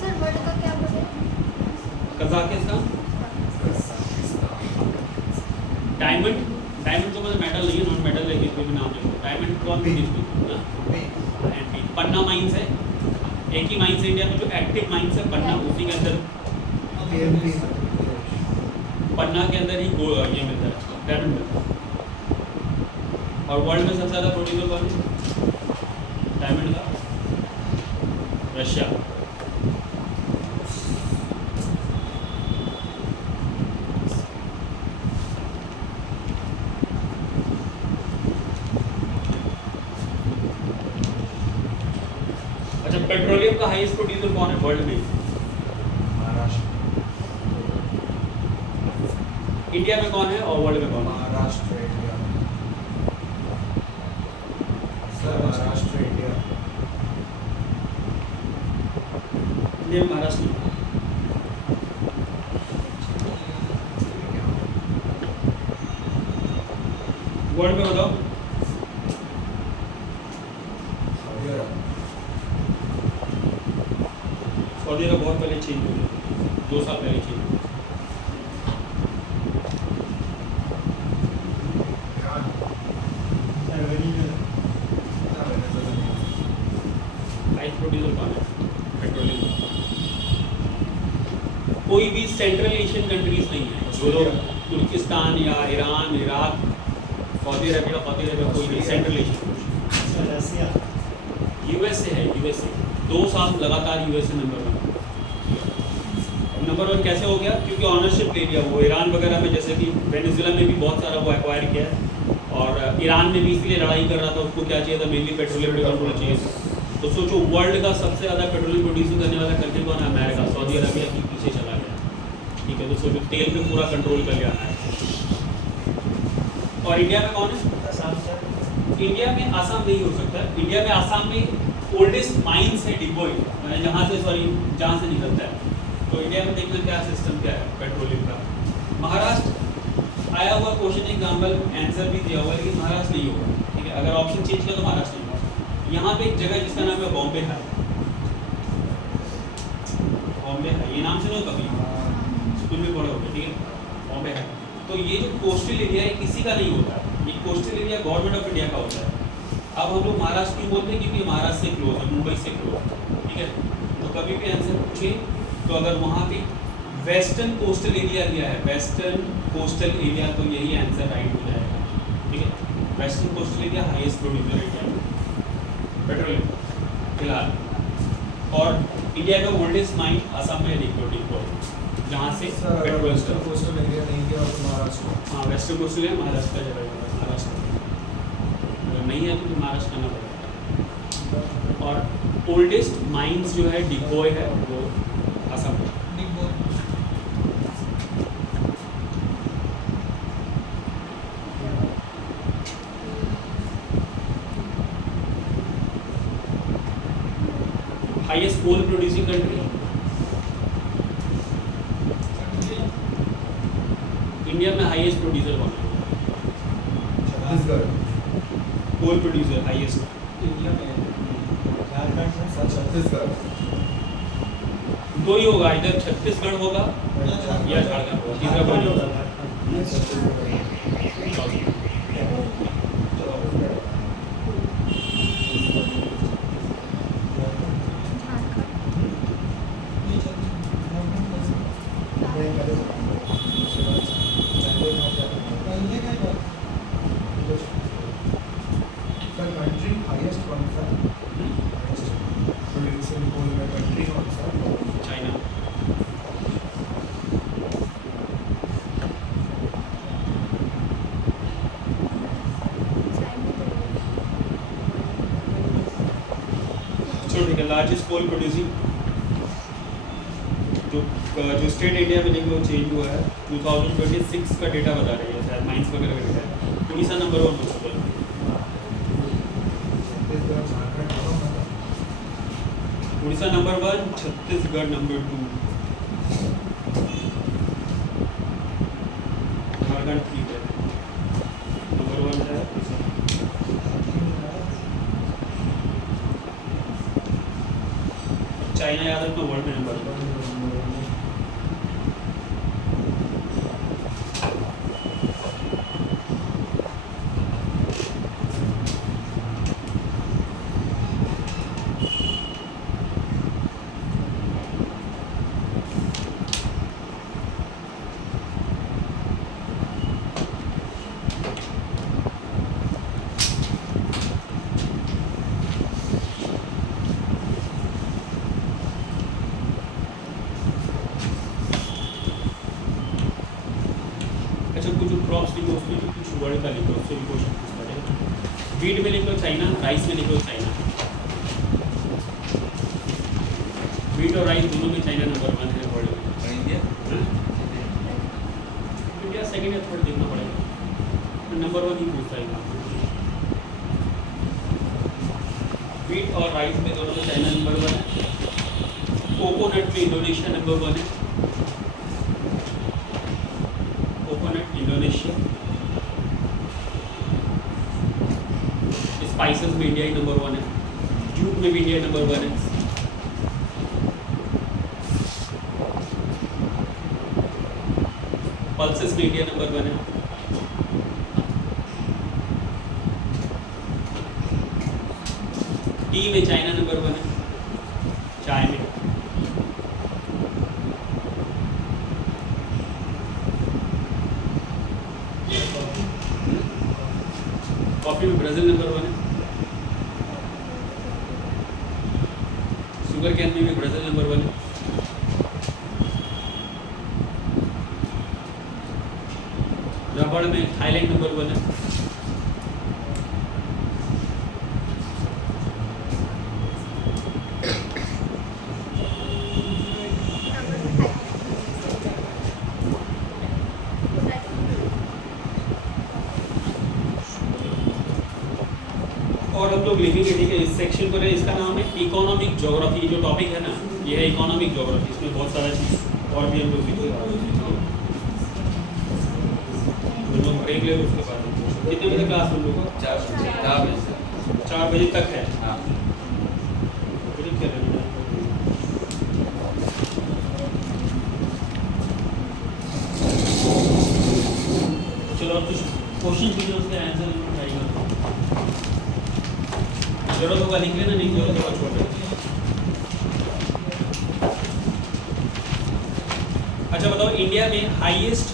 sir word का क्या बोले? कजाकिस्तान। डायमंड डायमंड तो मतलब मेटल नहीं है, नॉन मेटल है, कोई भी नाम ले। डायमंड कौन प्रोड्यूस करता है? पन्ना माइंस है, एक ही माइंस है इंडिया में जो एक्टिव माइंस है पन्ना, उसी के अंदर पन्ना के अंदर ही ये मिलता है डायमंड मिलता है। और वर्ल्ड में सबसे ज़्यादा प्रोड्यूसर कौन है डायमंड का? रशिया। अच्छा, पेट्रोलियम का हाईएस्ट प्रोड्यूसर कौन है वर्ल्ड में? महाराष्ट्र। इंडिया में कौन है और वर्ल्ड में कौन है? Maharashtra India. Sir Maharashtra India. India में महाराष्ट्र नहीं। वर्ल्ड में बताओ। सऊदी अरब। सऊदी अरब बहुत पहले चेंज हो गया, 2 साल पहले चेंज हुआ। ईरान। हाईएस्ट प्रोड्यूसर कौन है पेट्रोलियम? कोई भी सेंट्रल एशियन कंट्रीज नहीं है जो लोग तुर्किस्तान या ईरान, इराक, सऊदी अरबिया कोई नहीं, सेंट्रल एशियन। यूएसए है, यूएसए 2 साल लगातार यूएसए नंबर 1 कैसे हो गया? क्योंकि ऑनरशिप ले लिया वो ईरान वगैरह में, जैसे कि वेनेजुएला में भी बहुत सारा वो एक्वायर किया है, और ईरान में भी इसलिए लड़ाई कर रहा था, उसको क्या चाहिए था? मेनली पेट्रोलियम डिवेलपमेंट चाहिए था। तो सोचो वर्ल्ड का सबसे ज़्यादा पेट्रोलियम प्रोड्यूसिंग करने वाला कंट्री कौन है? अमेरिका। सऊदी अरबिया के पीछे चला गया, ठीक है। तो सोचो तेल पे पूरा कंट्रोल कर लिया है। और इंडिया में कौन है? इंडिया में आसाम नहीं हो सकता। इंडिया में आसाम में ओल्डेस्ट माइंस है डिपोई, जहाँ से निकलता है। तो इंडिया में देखना क्या सिस्टम क्या है पेट्रोलियम का। महाराष्ट्र आया हुआ क्वेश्चन, एग्जाम्पल आंसर भी दिया हुआ है, लेकिन महाराष्ट्र नहीं होगा, ठीक है। अगर ऑप्शन चेंज किया तो महाराष्ट्र नहीं होगा। यहाँ पे एक जगह जिसका नाम है बॉम्बे है। बॉम्बे है, ये नाम सुनो कभी, स्कूल में पढ़े होंगे, ठीक है। बॉम्बे है। तो ये जो कोस्टल एरिया है किसी का नहीं होता है, ये coastal area government of India का होता है। अब हम लोग महाराष्ट्र क्यों बोलते हैं? क्योंकि महाराष्ट्र से क्लोज है, मुंबई से क्लोज है, ठीक है। तो कभी भी आंसर पूछे तो अगर वहाँ पे वेस्टर्न कोस्टल एरिया दिया है, वेस्टर्न कोस्टल एरिया, तो यही आंसर राइट हो जाएगा, ठीक है। Western coastal area highest producer India में पेट्रोलियम फिलहाल। और इंडिया का ओल्डेस्ट माइन असम में डिपो जहाँ से पेट्रोल स्टॉक। कोस्टल एरिया नहीं गया और महाराष्ट्र। हाँ, वेस्टर्न कोस्टल एरिया महाराष्ट्र का जगह है, महाराष्ट्र अगर नहीं है तो महाराष्ट्र करना पड़ेगा। और ओल्डेस्ट माइंस जो है डिपोय है वो असम में। Highest coal producing country India में हाईएस्ट प्रोड्यूसर कौन है? Chhattisgarh. Coal producer highest India में छत्तीसगढ़। 2 ही होगा, इधर छत्तीसगढ़ होगा या झारखंड होगा, तीसरा कोई नहीं होगा। सर कंट्री हाईएस्ट कौन सा? हाईएस्ट प्रोड्यूसिंग कोल में कंट्री कौन सा? चाइना। चलो ठीक है, लार्जेस्ट कोल प्रोड्यूसिंग जो स्टेट इंडिया में देखो चेंज हुआ है 2026 का डेटा बता रही है, शायद माइंस वगैरह का डेटा है। उड़ीसा नंबर 1 पॉसिबल, छत्तीसगढ़ झारखंड दोनों में था। उड़ीसा नंबर 1, छत्तीसगढ़ नंबर 2, झारखंड ठीक है, नंबर 1 है उड़ीसा। चाइना याद रखना वर्ल्ड में नंबर 1। अच्छा कुछ क्रॉप्स लिखो, उसमें भी कुछ वर्ड का लिखो, उससे भी क्वेश्चन पूछता है। वीट में लिखो चाइना, राइस में लिखो चाइना। वीट और राइस दोनों में चाइना नंबर 1 है वर्ल्ड में। और इंडिया इंडिया सेकंड या थर्ड देखना पड़ेगा, नंबर 1 ही पूछता है यहाँ। वीट और राइस में दोनों में चाइना नंबर 1 है। कोकोनट में इंडोनेशिया नंबर 1 है, कोकोनट इंडोनेशिया। स्पाइसेस में इंडिया ही नंबर 1 है, जूट में भी इंडिया नंबर 1 है। पल्सेस में इंडिया नंबर 1 है। टी में चाइना नंबर 1 है, चाय में। कॉफी में ब्राजील नंबर 1 है। शुगर कैन में भी ब्राजील नंबर 1 है। रबड़ में थाईलैंड नंबर 1 है। और हम लोग लिखेंगे, ठीक है, इस सेक्शन को है, इसका नाम है इकोनॉमिक ज्योग्राफी। जो टॉपिक है ना, ये है इकोनॉमिक ज्योग्राफी। इसमें बहुत सारा चीज़ और भी हम लोग सीखेंगे। हम लोग ब्रेक ले, उसके बाद कितने बजे क्लास हम लोग को? 4 बजे से 4 बजे तक है। हाँ ठीक है। चलो अब कुछ क्वेश्चन पूछो, उसके आंसर ट्राई करो। जरूरत होगा लिख लेना, नहीं जरूरत होगा छोड़ देना। अच्छा बताओ, इंडिया में हाईएस्ट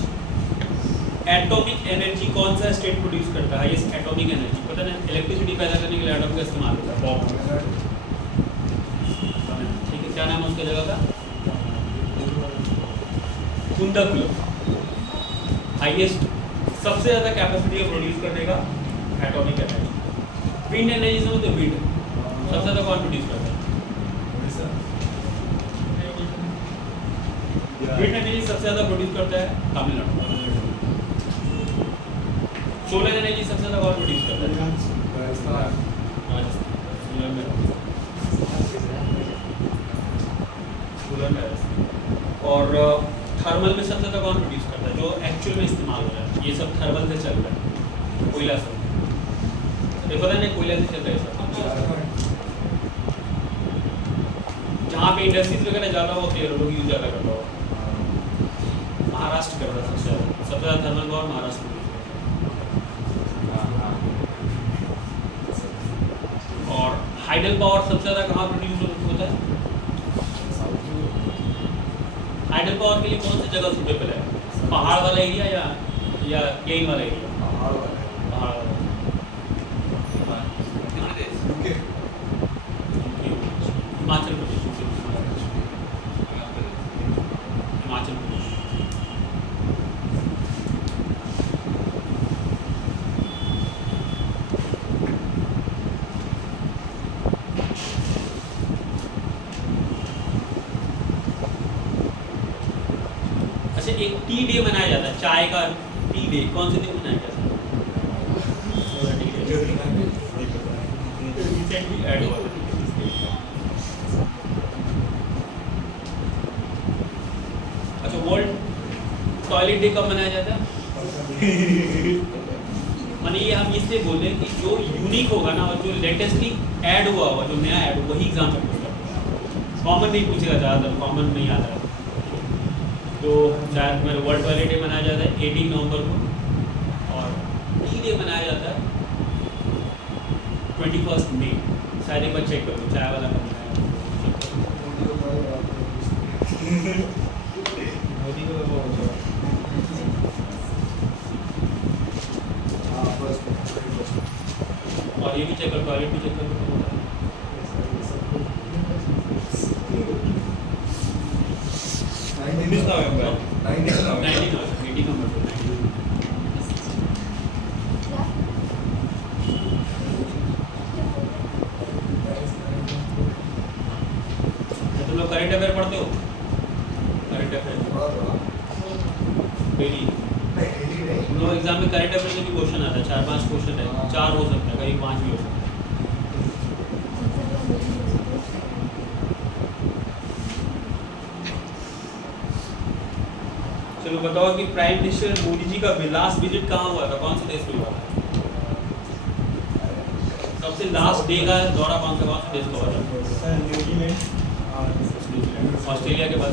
एटॉमिक एनर्जी कौन सा स्टेट प्रोड्यूस करता है? हाईएस्ट एटॉमिक एनर्जी पता ना, इलेक्ट्रिसिटी पैदा करने के लिए एटॉम का इस्तेमाल होता है, बॉम्ब। ठीक है, क्या नाम है उसका जगह का? कुंदाकुलम। हाईएस्ट, सबसे ज़्यादा कैपेसिटी है प्रोड्यूस करने का एटॉमिक एनर्जी। विंड एनर्जी समझ तो, विंड सबसे ज़्यादा कौन प्रोड्यूस करता है? विंड एनर्जी सबसे ज़्यादा प्रोड्यूस करता है तमिलनाडु। सोलर एनर्जी सबसे ज़्यादा कौन प्रोड्यूस करता है? राजस्थान। सोलर में और थर्मल में सबसे ज़्यादा कौन प्रोड्यूस करता है? जो एक्चुअल में इस्तेमाल हो रहा है, ये सब थर्मल से चल रहा है, कोयला से। ये पता नहीं, कोयला से चल रहा है सब। जहाँ पे इंडस्ट्रीज वगैरह ज़्यादा होते हैं, लोग यूज ज़्यादा करता हो। महाराष्ट्र कर रहा है सबसे ज़्यादा थर्मल पावर महाराष्ट्र में। और हाइडल पावर सबसे ज़्यादा कहाँ प्रोड्यूस होता है? हाइडल पावर के लिए कौन सी जगह सूटेबल है? पहाड़ वाला एरिया या प्लेन वाला एरिया? पहाड़ वाला। हिमाचल प्रदेश। हिमाचल प्रदेश। अच्छा, एक टी डे मनाया जाता है, चाय का टी डे, कौन से दिन मनाया जाता है? रिसेंटली ऐड हुआ था। अच्छा, वर्ल्ड टॉयलेट डे कब मनाया जाता है? माने ये हम इसलिए बोले कि जो यूनिक होगा ना और जो लेटेस्टली ऐड हुआ होगा, जो नया ऐड वही एग्जाम में पूछेगा। कॉमन नहीं पूछेगा ज़्यादातर, कॉमन नहीं आता है। तो शायद मेरे वर्ल्ड टॉयलेट डे मनाया जाता है 18 नवंबर को, और टी डे मनाया जाता है 21 मई। शायद एक बार चेक करो, चाय वाला का मनाया मोदी को वो हाँ फर्स्ट और ये भी चेक करो, टॉयलेट भी चेक करो। 19 नवंबर 19 नवंबर 18 नवंबर को 19 तुम लोग करंट अफेयर पढ़ते हो? करंट अफेयर डेली तुम लोग एग्जाम में करंट अफेयर से भी क्वेश्चन आता है, 4-5 क्वेश्चन है, 4 हो सकता है, कहीं 5 भी हो सकता है। चलो बताओ कि प्राइम मिनिस्टर मोदी जी का लास्ट विजिट कहाँ हुआ था, कौन से देश में हुआ था? सबसे लास्ट डे का दौरा कौन से देश का हुआ था? ऑस्ट्रेलिया के बाद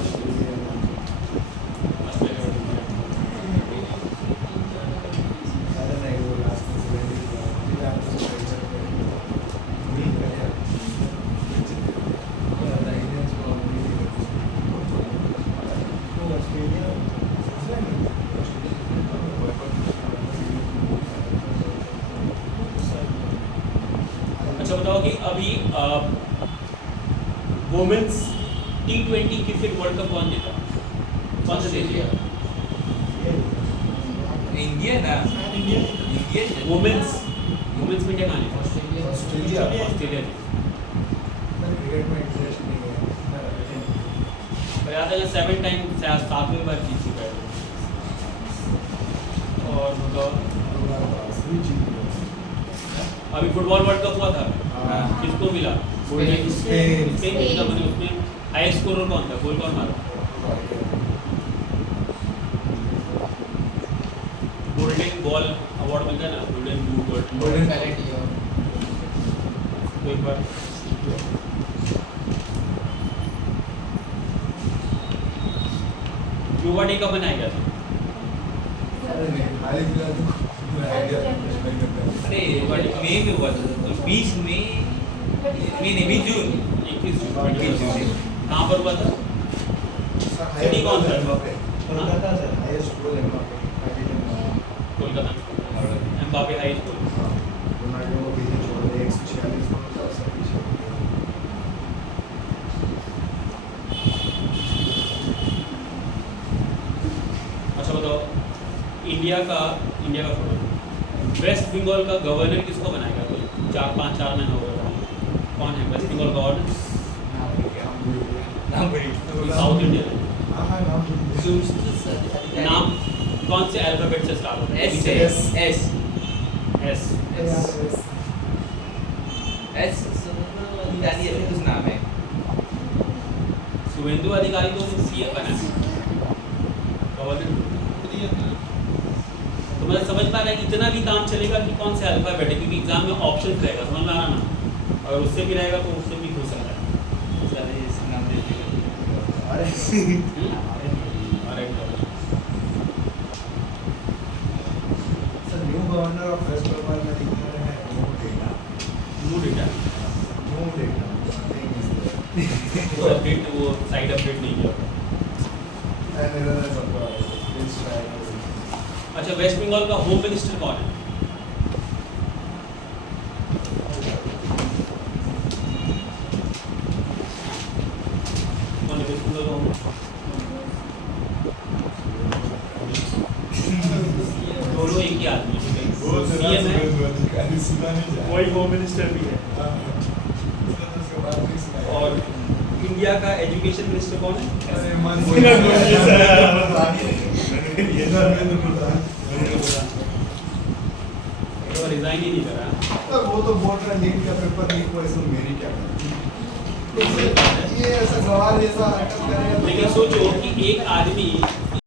अच्छा बताओ कि अभी women's T20 cricket world cup कौन जीता? कौन सा देश जीता? इंडिया ना इंडिया वुमेन्स में क्या कहानी है? ऑस्ट्रेलिया ऑस्ट्रेलिया जी। क्रिकेट में इंटरेस्ट नहीं है और याद है 7 टाइम 7वीं बार जीत चुका है। और बताओ अभी फुटबॉल वर्ल्ड कप हुआ था, हाँ। किसको मिला? स्पेन। स्पेन। स्पेन को मिला। मैंने उसमें हाई स्कोरर कौन था, गोल कौन मारा? गोल्डन बॉल अवार्ड मिलता है ना, गोल्डन बूट गोल्डन तो एक बार योगा डे कब मनाया गया था? हाल ही फिलहाल तो आइडिया नहीं करता अरे मई में हुआ था, तो 20 मई नहीं 20 जून 21 जून। 21 जून कहाँ पर हुआ था? सिटी कौन सा? कोलकाता से highest goal Mbappe Kolkata Mbappe high school. Ronaldo को पीछे छोड़ दे 146 गोल का सब पीछे अच्छा बताओ इंडिया का फोटो वेस्ट बंगाल का गवर्नर किसको बनाएगा? कोई 4 महीने हो गए, कौन है वेस्ट बंगाल गवर्नर? नाम बड़ी साउथ इंडिया है। हाँ हाँ नाम नाम कौन से अल्फाबेट से स्टार्ट होता है? एस एस एस एस अधिकारी ऐसे कुछ नाम है। शुभेंदु अधिकारी तो सीएम बना है, गवर्नर। तो मतलब समझ पा रहा है कि इतना भी काम चलेगा कि कौन से अल्फाबेट है, क्योंकि एग्जाम में ऑप्शन रहेगा, समझ में आ रहा ना? अगर उससे भी रहेगा तो उससे भी हो सकता है। सारे इस नाम देते हैं। अरे अरे sir new governor of West Bengal में लिखा है no data no data nothing is there वो अपडेट वो साइड अपडेट नहीं किया। and error is applied please try to अच्छा वेस्ट बंगाल का होम मिनिस्टर कौन है? कौन है वेस्ट बंगाल का होम? दोनों एक ही आदमी है, ठीक है? सीएम है, वही होम मिनिस्टर भी है। और इंडिया का एजुकेशन मिनिस्टर कौन है? तो रिजाइन ही नहीं करा। तो वो तो बोल रहा नीट का पेपर लीक हुआ, इसमें मेरी क्या गलती? ये ऐसा सवाल ऐसा हरकत करेगा तो लेकिन सोचो कि एक आदमी